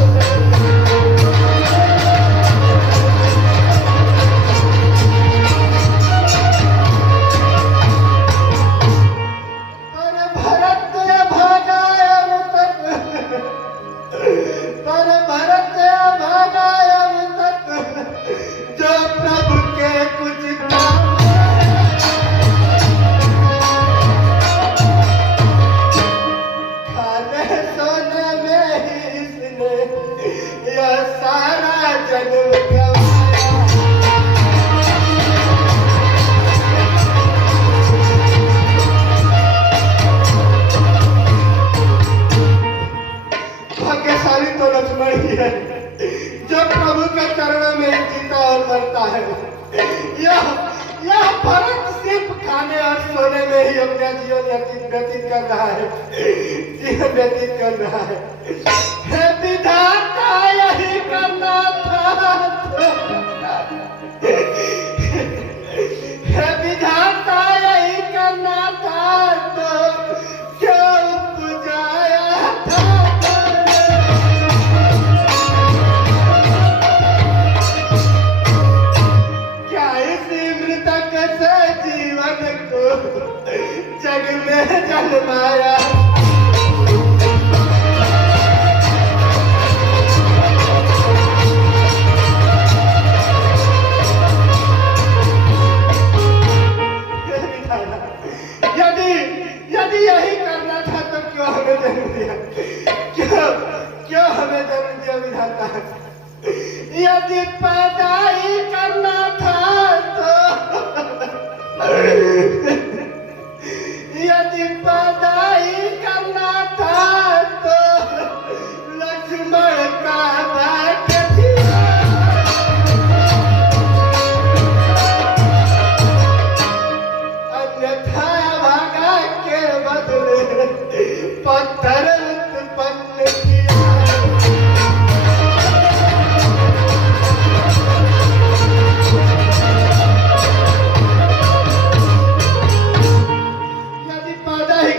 जो प्रभु के चरणों में जीता और मरता है। यह भरत सिर्फ खाने और सोने में ही अपना जीवन व्यतीत कर रहा है, जीवन व्यतीत कर रहा है। हे विधाता, यही करना था। हे विधाता, यही करना था तो क्यों उपजाया था? जग में जन्माया यदि यही करना था तो क्यों हमें जन्म दिया? क्यों हमें जन्म दिया विधाता? यदि पैदा ही करना था तो यदि पैदा ही करना था तो लक्ष्मण का भाग्य दिया। अन्यथा भागा के बदले पत्थर उत्पन्न किया।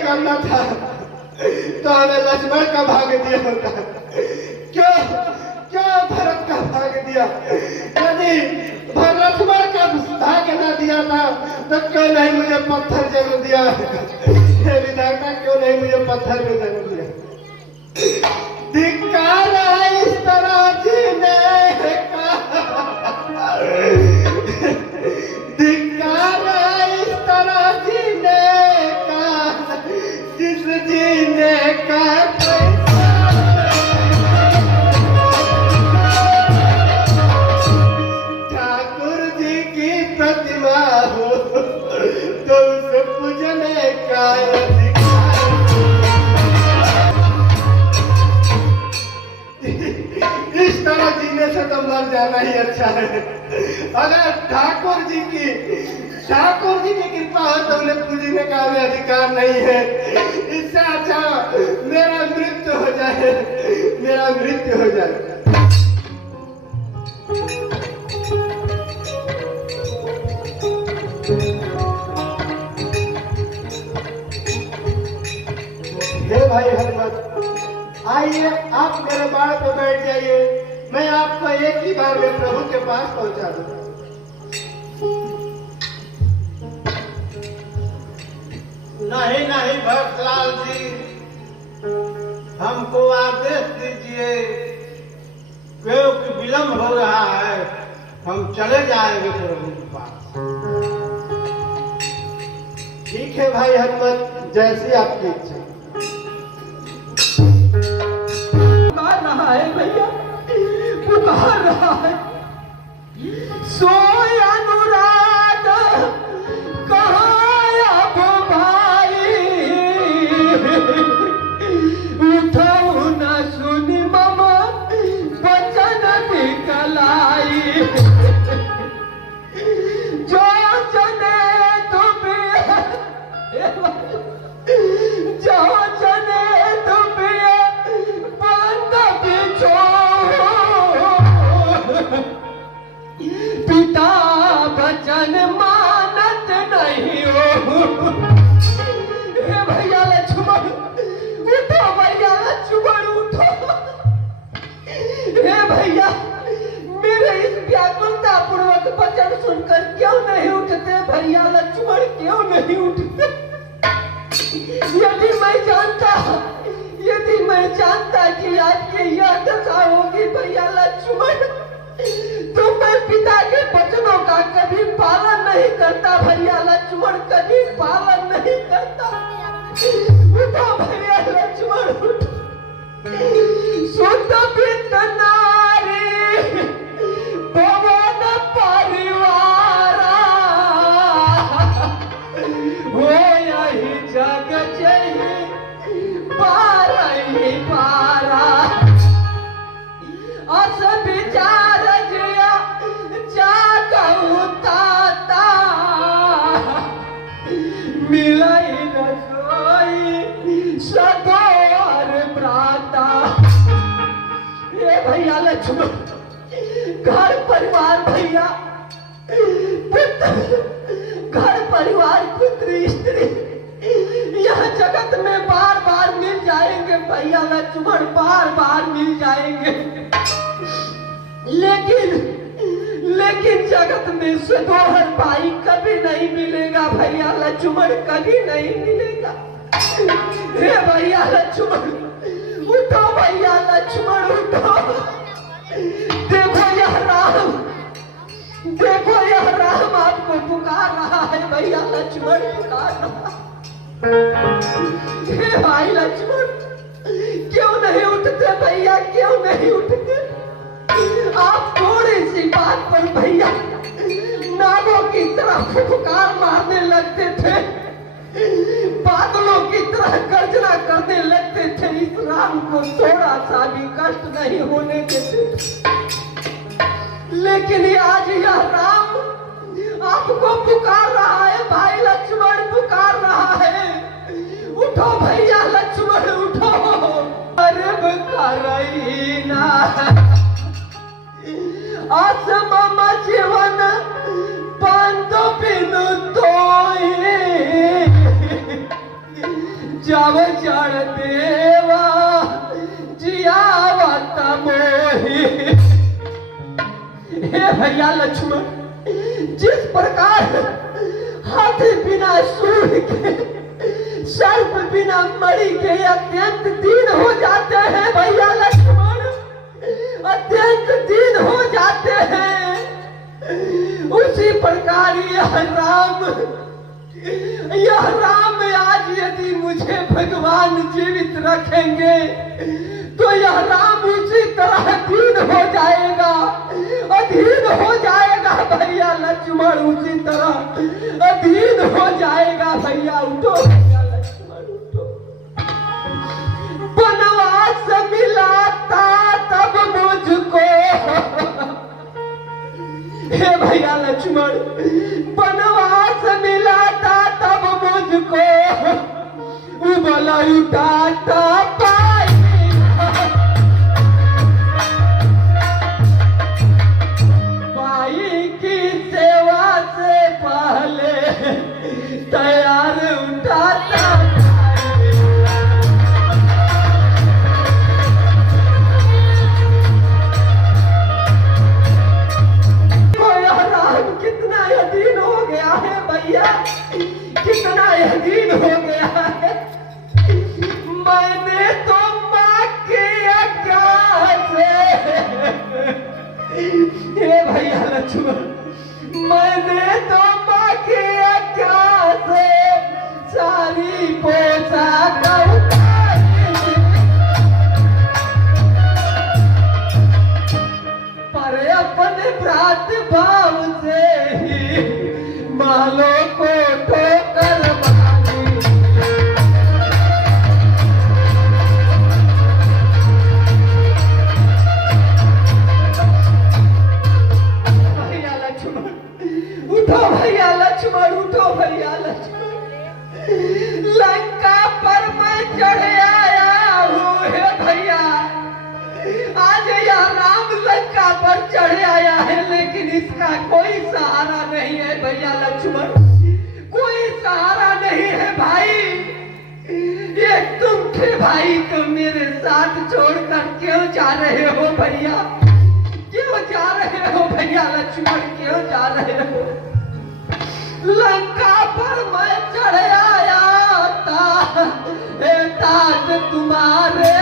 करना था तो हमें लक्ष्मण का भाग दिया होता। क्यों भरत का भाग दिया? यदि लक्ष्मण का भाग न दिया था तो क्यों नहीं मुझे पत्थर जन्म दिया? हे विधाता, क्यों नहीं मुझे पत्थर में जन्म दिया? धिक्कार है इस तरह जीने का, धिक्कार है इस तरह जीने का, जिस जीने का ठाकुर जी की प्रतिमा हो तो उसे पूजने का अधिकार। इस तरह जीने से तो मर जाना ही अच्छा है। अगर ठाकुर जी की ठाकुर जी की कृपा हो तो उन्हें पूजने का हमें अधिकार नहीं है। इससे अच्छा मेरा मृत्यु हो जाए, मेरा मृत्यु हो जाए। हे भाई हनुमत, आइए आप मेरे बाण पे बैठ जाइए, मैं आपको एक ही बार में प्रभु के पास पहुंचा दूं। नहीं नहीं भक्तलाल जी, हमको आदेश दीजिए, क्योंकि विलंब हो रहा है, हम चले जाएंगे प्रभु के पास। ठीक है भाई हनुमत, जैसी आपकी इच्छा। पुकार रहा है भैया, पुकार रहा है। सोय अनुराग कहाँ अब भाई, उठो न सुनि मम वचन निकलाई। जो जने तुम्हें, जो जने तुम्हें बंद बिछो, पिता वचन मानत नहीं हो। हे भैया लक्ष्मण उठो, भैया लक्ष्मण उठो। हे भैया, मेरे इस व्याकुलता पूर्वक वचन सुनकर क्यों नहीं उठते भैया लक्ष्मण, क्यों नहीं उठते? यदि मैं जानता कि आपकी यह दशा होगी भैया लक्ष्मण, तो मैं पिता के वचनों का कभी पालन नहीं करता भैया लक्ष्मण, कभी पालन नहीं करता। उठो भैया लक्ष्मण उठो। शुद्ध वित्त नारी भवन परिवारा, हो यही जग जही पारही पारा। अस विचार जिया जागऊ ताता, मिलई न सोई सदोर भ्राता। ये भैया लक्ष्मण, घर परिवार भैया, पुत्र, घर परिवार पुत्र स्त्री यह जगत में बार बार मिल जाएंगे भैया लक्ष्मण, बार बार मिल जाएंगे। लेकिन जगत में सुदोहर भाई कभी नहीं मिलेगा भैया लक्ष्मण, कभी नहीं मिलेगा। हे भैया लक्ष्मण उठो, भैया लक्ष्मण उठो। देखो यह राम, देखो यह राम आपको पुकार रहा है भैया लक्ष्मण, पुकार रहा। हे भाई लक्ष्मण क्यों नहीं उठते भैया, क्यों नहीं उठते? आप थोड़ी सी बात पर भैया नागों की तरह फुफकार मारने लगते थे, बादलों की तरह गर्जना करने लगते थे, इस राम को थोड़ा सा भी कष्ट नहीं होने देते। लेकिन आज यह राम आपको पुकार रहा है भाई लक्ष्मण, पुकार रहा है। उठो भैया लक्ष्मण उठो। अरे करईना असमम जीवन बंधु बिनु तोई, जब जड़ देवा जियावत मोही। हे भैया लक्ष्मण, जिस प्रकार हाथी बिना सूर्य के, सर्प बिना मणि के अत्यंत दीन हो जाते हैं भैया लक्ष्मण, अत्यंत दीन हो जाते हैं, उसी प्रकार यह राम आज यदि मुझे भगवान जीवित रखेंगे तो यह राम उसी तरह दीन हो जाएगा, अधीन हो जाएगा भैया लक्ष्मण, उसी तरह अधीन हो जाएगा भैया। उठो भैया लक्ष्मण उठो। वनवास मिला था तब मुझको, हे भैया लक्ष्मण वनवास लौटाता पाई भाई की सेवा से पहले तैयार उठाता कितना यकीन हो गया है भैया, कितना यकीन हो गया है। मैंने तो माँ के आज्ञा से हे भैया लक्ष्मण, मैंने तो माँ के आज्ञा से सारी पोशाक पर अपने भ्रात भाव से ही मालों को ठोकर मारी। भैया लक्ष्मण उठो, भैया लक्ष्मण उठो, भैया लक्ष्मण। लंका पर मैं चढ़ आया हूँ हे भैया। आज यह राम लंका पर चढ़ आया है, लेकिन इसका कोई सहारा नहीं है भैया लक्ष्मण, कोई सहारा नहीं है भाई। ये तुम थे भाई, तुम मेरे साथ छोड़कर क्यों जा रहे हो भैया, क्यों जा रहे हो भैया लक्ष्मण, क्यों जा रहे हो। लंका पर मैं चढ़ आया था, तात तुम्हारे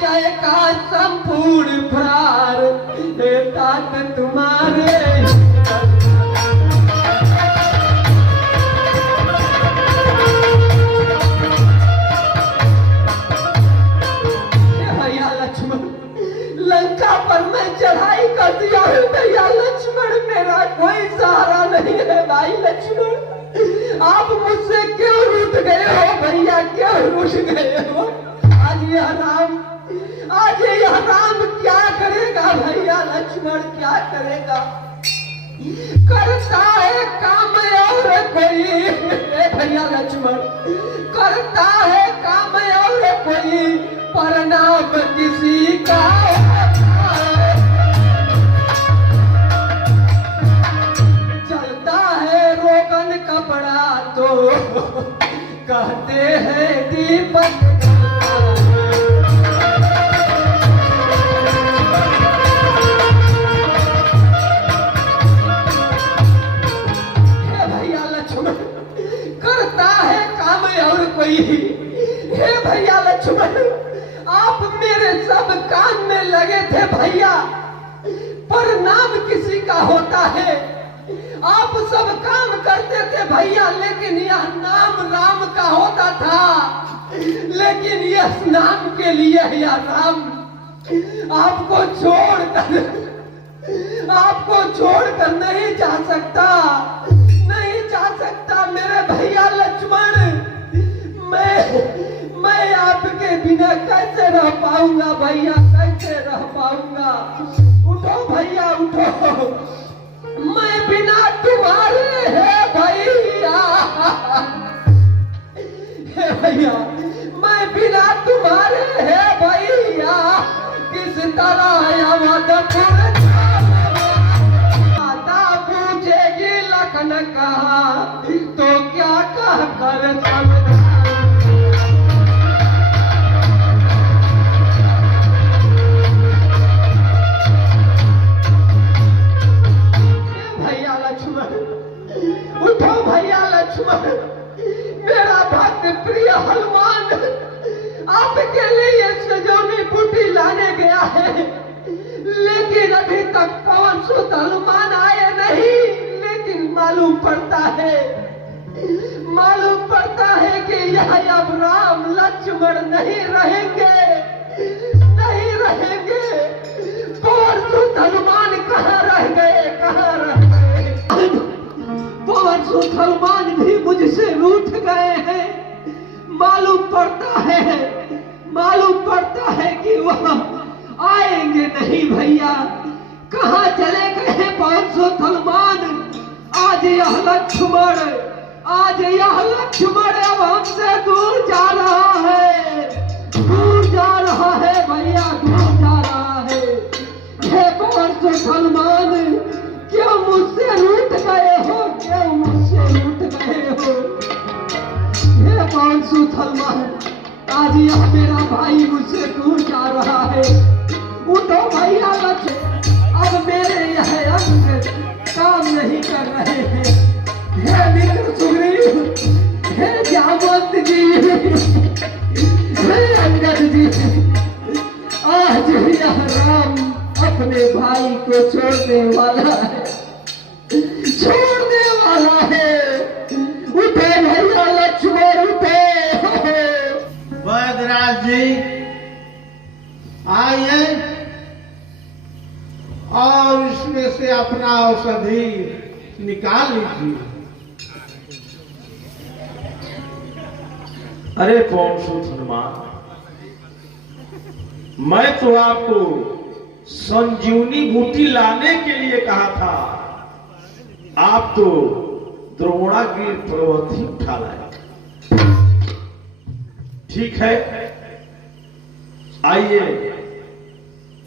जय का संपूर्ण प्रार तात तुम्हारे। भैया लक्ष्मण लंका पर मैं चढ़ाई कर दिया हूँ भैया लक्ष्मण, मेरा कोई सहारा नहीं है भाई लक्ष्मण। आप मुझसे क्यों रूठ गए हो भैया, क्यों रूठ गए हो। आज यह राम क्या करेगा भैया लक्ष्मण, क्या करेगा। करता है काम और कोई भैया लक्ष्मण, करता है काम और कोई परिणाम किसी का। चलता है रोगन कपड़ा तो कहते हैं दीपक। हे भैया लक्ष्मण, आप मेरे सब काम में लगे थे भैया, पर नाम किसी का होता है। आप सब काम करते थे भैया, लेकिन यह नाम राम का होता था। लेकिन यह नाम के लिए यह राम आपको छोड़कर नहीं जा सकता, नहीं जा सकता मेरे भैया लक्ष्मण। मैं आपके बिना कैसे रह पाऊंगा भैया, कैसे रह पाऊंगा। उठो भैया उठो, मैं बिना तुम्हारे है भैया, हे भैया मैं बिना तुम्हारे है भैया। किस तरह अवधपुर माता पूछेगी लखन कहा तो क्या कह कर समझा। उठो भैया लक्ष्मण, मेरा भक्त प्रिय हनुमान आपके लिए सजोनी बूटी लाने गया है, लेकिन अभी तक पवन सुत हनुमान आए नहीं। लेकिन मालूम पड़ता है कि यह अब राम लक्ष्मण नहीं रहेंगे, नहीं रहेंगे। पवन सुत हनुमान कहाँ रह गए, कहाँ रह गए। पवन सुत हनुमान भी मुझसे रूठ गए हैं। मालूम पड़ता है कि वह आएंगे नहीं भैया। कहाँ चले गए पवन सुत हनुमान, आज यह लक्ष्मण अब हमसे दूर जा रहा है, दूर जा रहा है भैया, दूर जा रहा है। हे कौन सो सलमान, क्यों मुझसे रूठ गए हो, क्यों मुझसे रूठ गए हो? हे कौन सो सलमान, आज यह मेरा भाई मुझसे दूर जा रहा है। उठो भैया लक्ष्मण, अब मेरे यह अंग काम नहीं कर रहे हैं। हे मित्र सुग्रीव, हे जामवंत जी, हे अंगद जी, आज यह राम अपने भाई को छोड़ने वाला है, छोड़ने वाला है। उठे भैया लक्ष्मण, उठे। वैदराज जी आइए और इसमें से अपना औषधि निकाल लीजिए। अरे पौंसुत हनुमान, मैं तो आपको संजीवनी बूटी लाने के लिए कहा था, आप तो द्रोणागिरि पर्वत ही उठा लाए। ठीक है, आइए,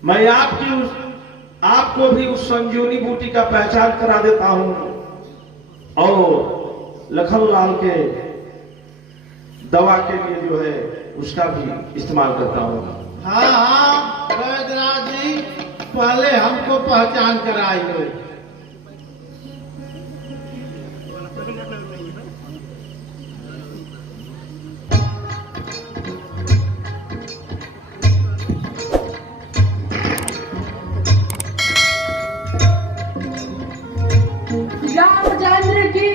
मैं आपको भी उस संजीवनी बूटी का पहचान करा देता हूं और लखनलाल के दवा के लिए जो है उसका भी इस्तेमाल करता हूं। हाँ वैदराज जी, पहले हमको पहचान कराइए। रामचंद्र की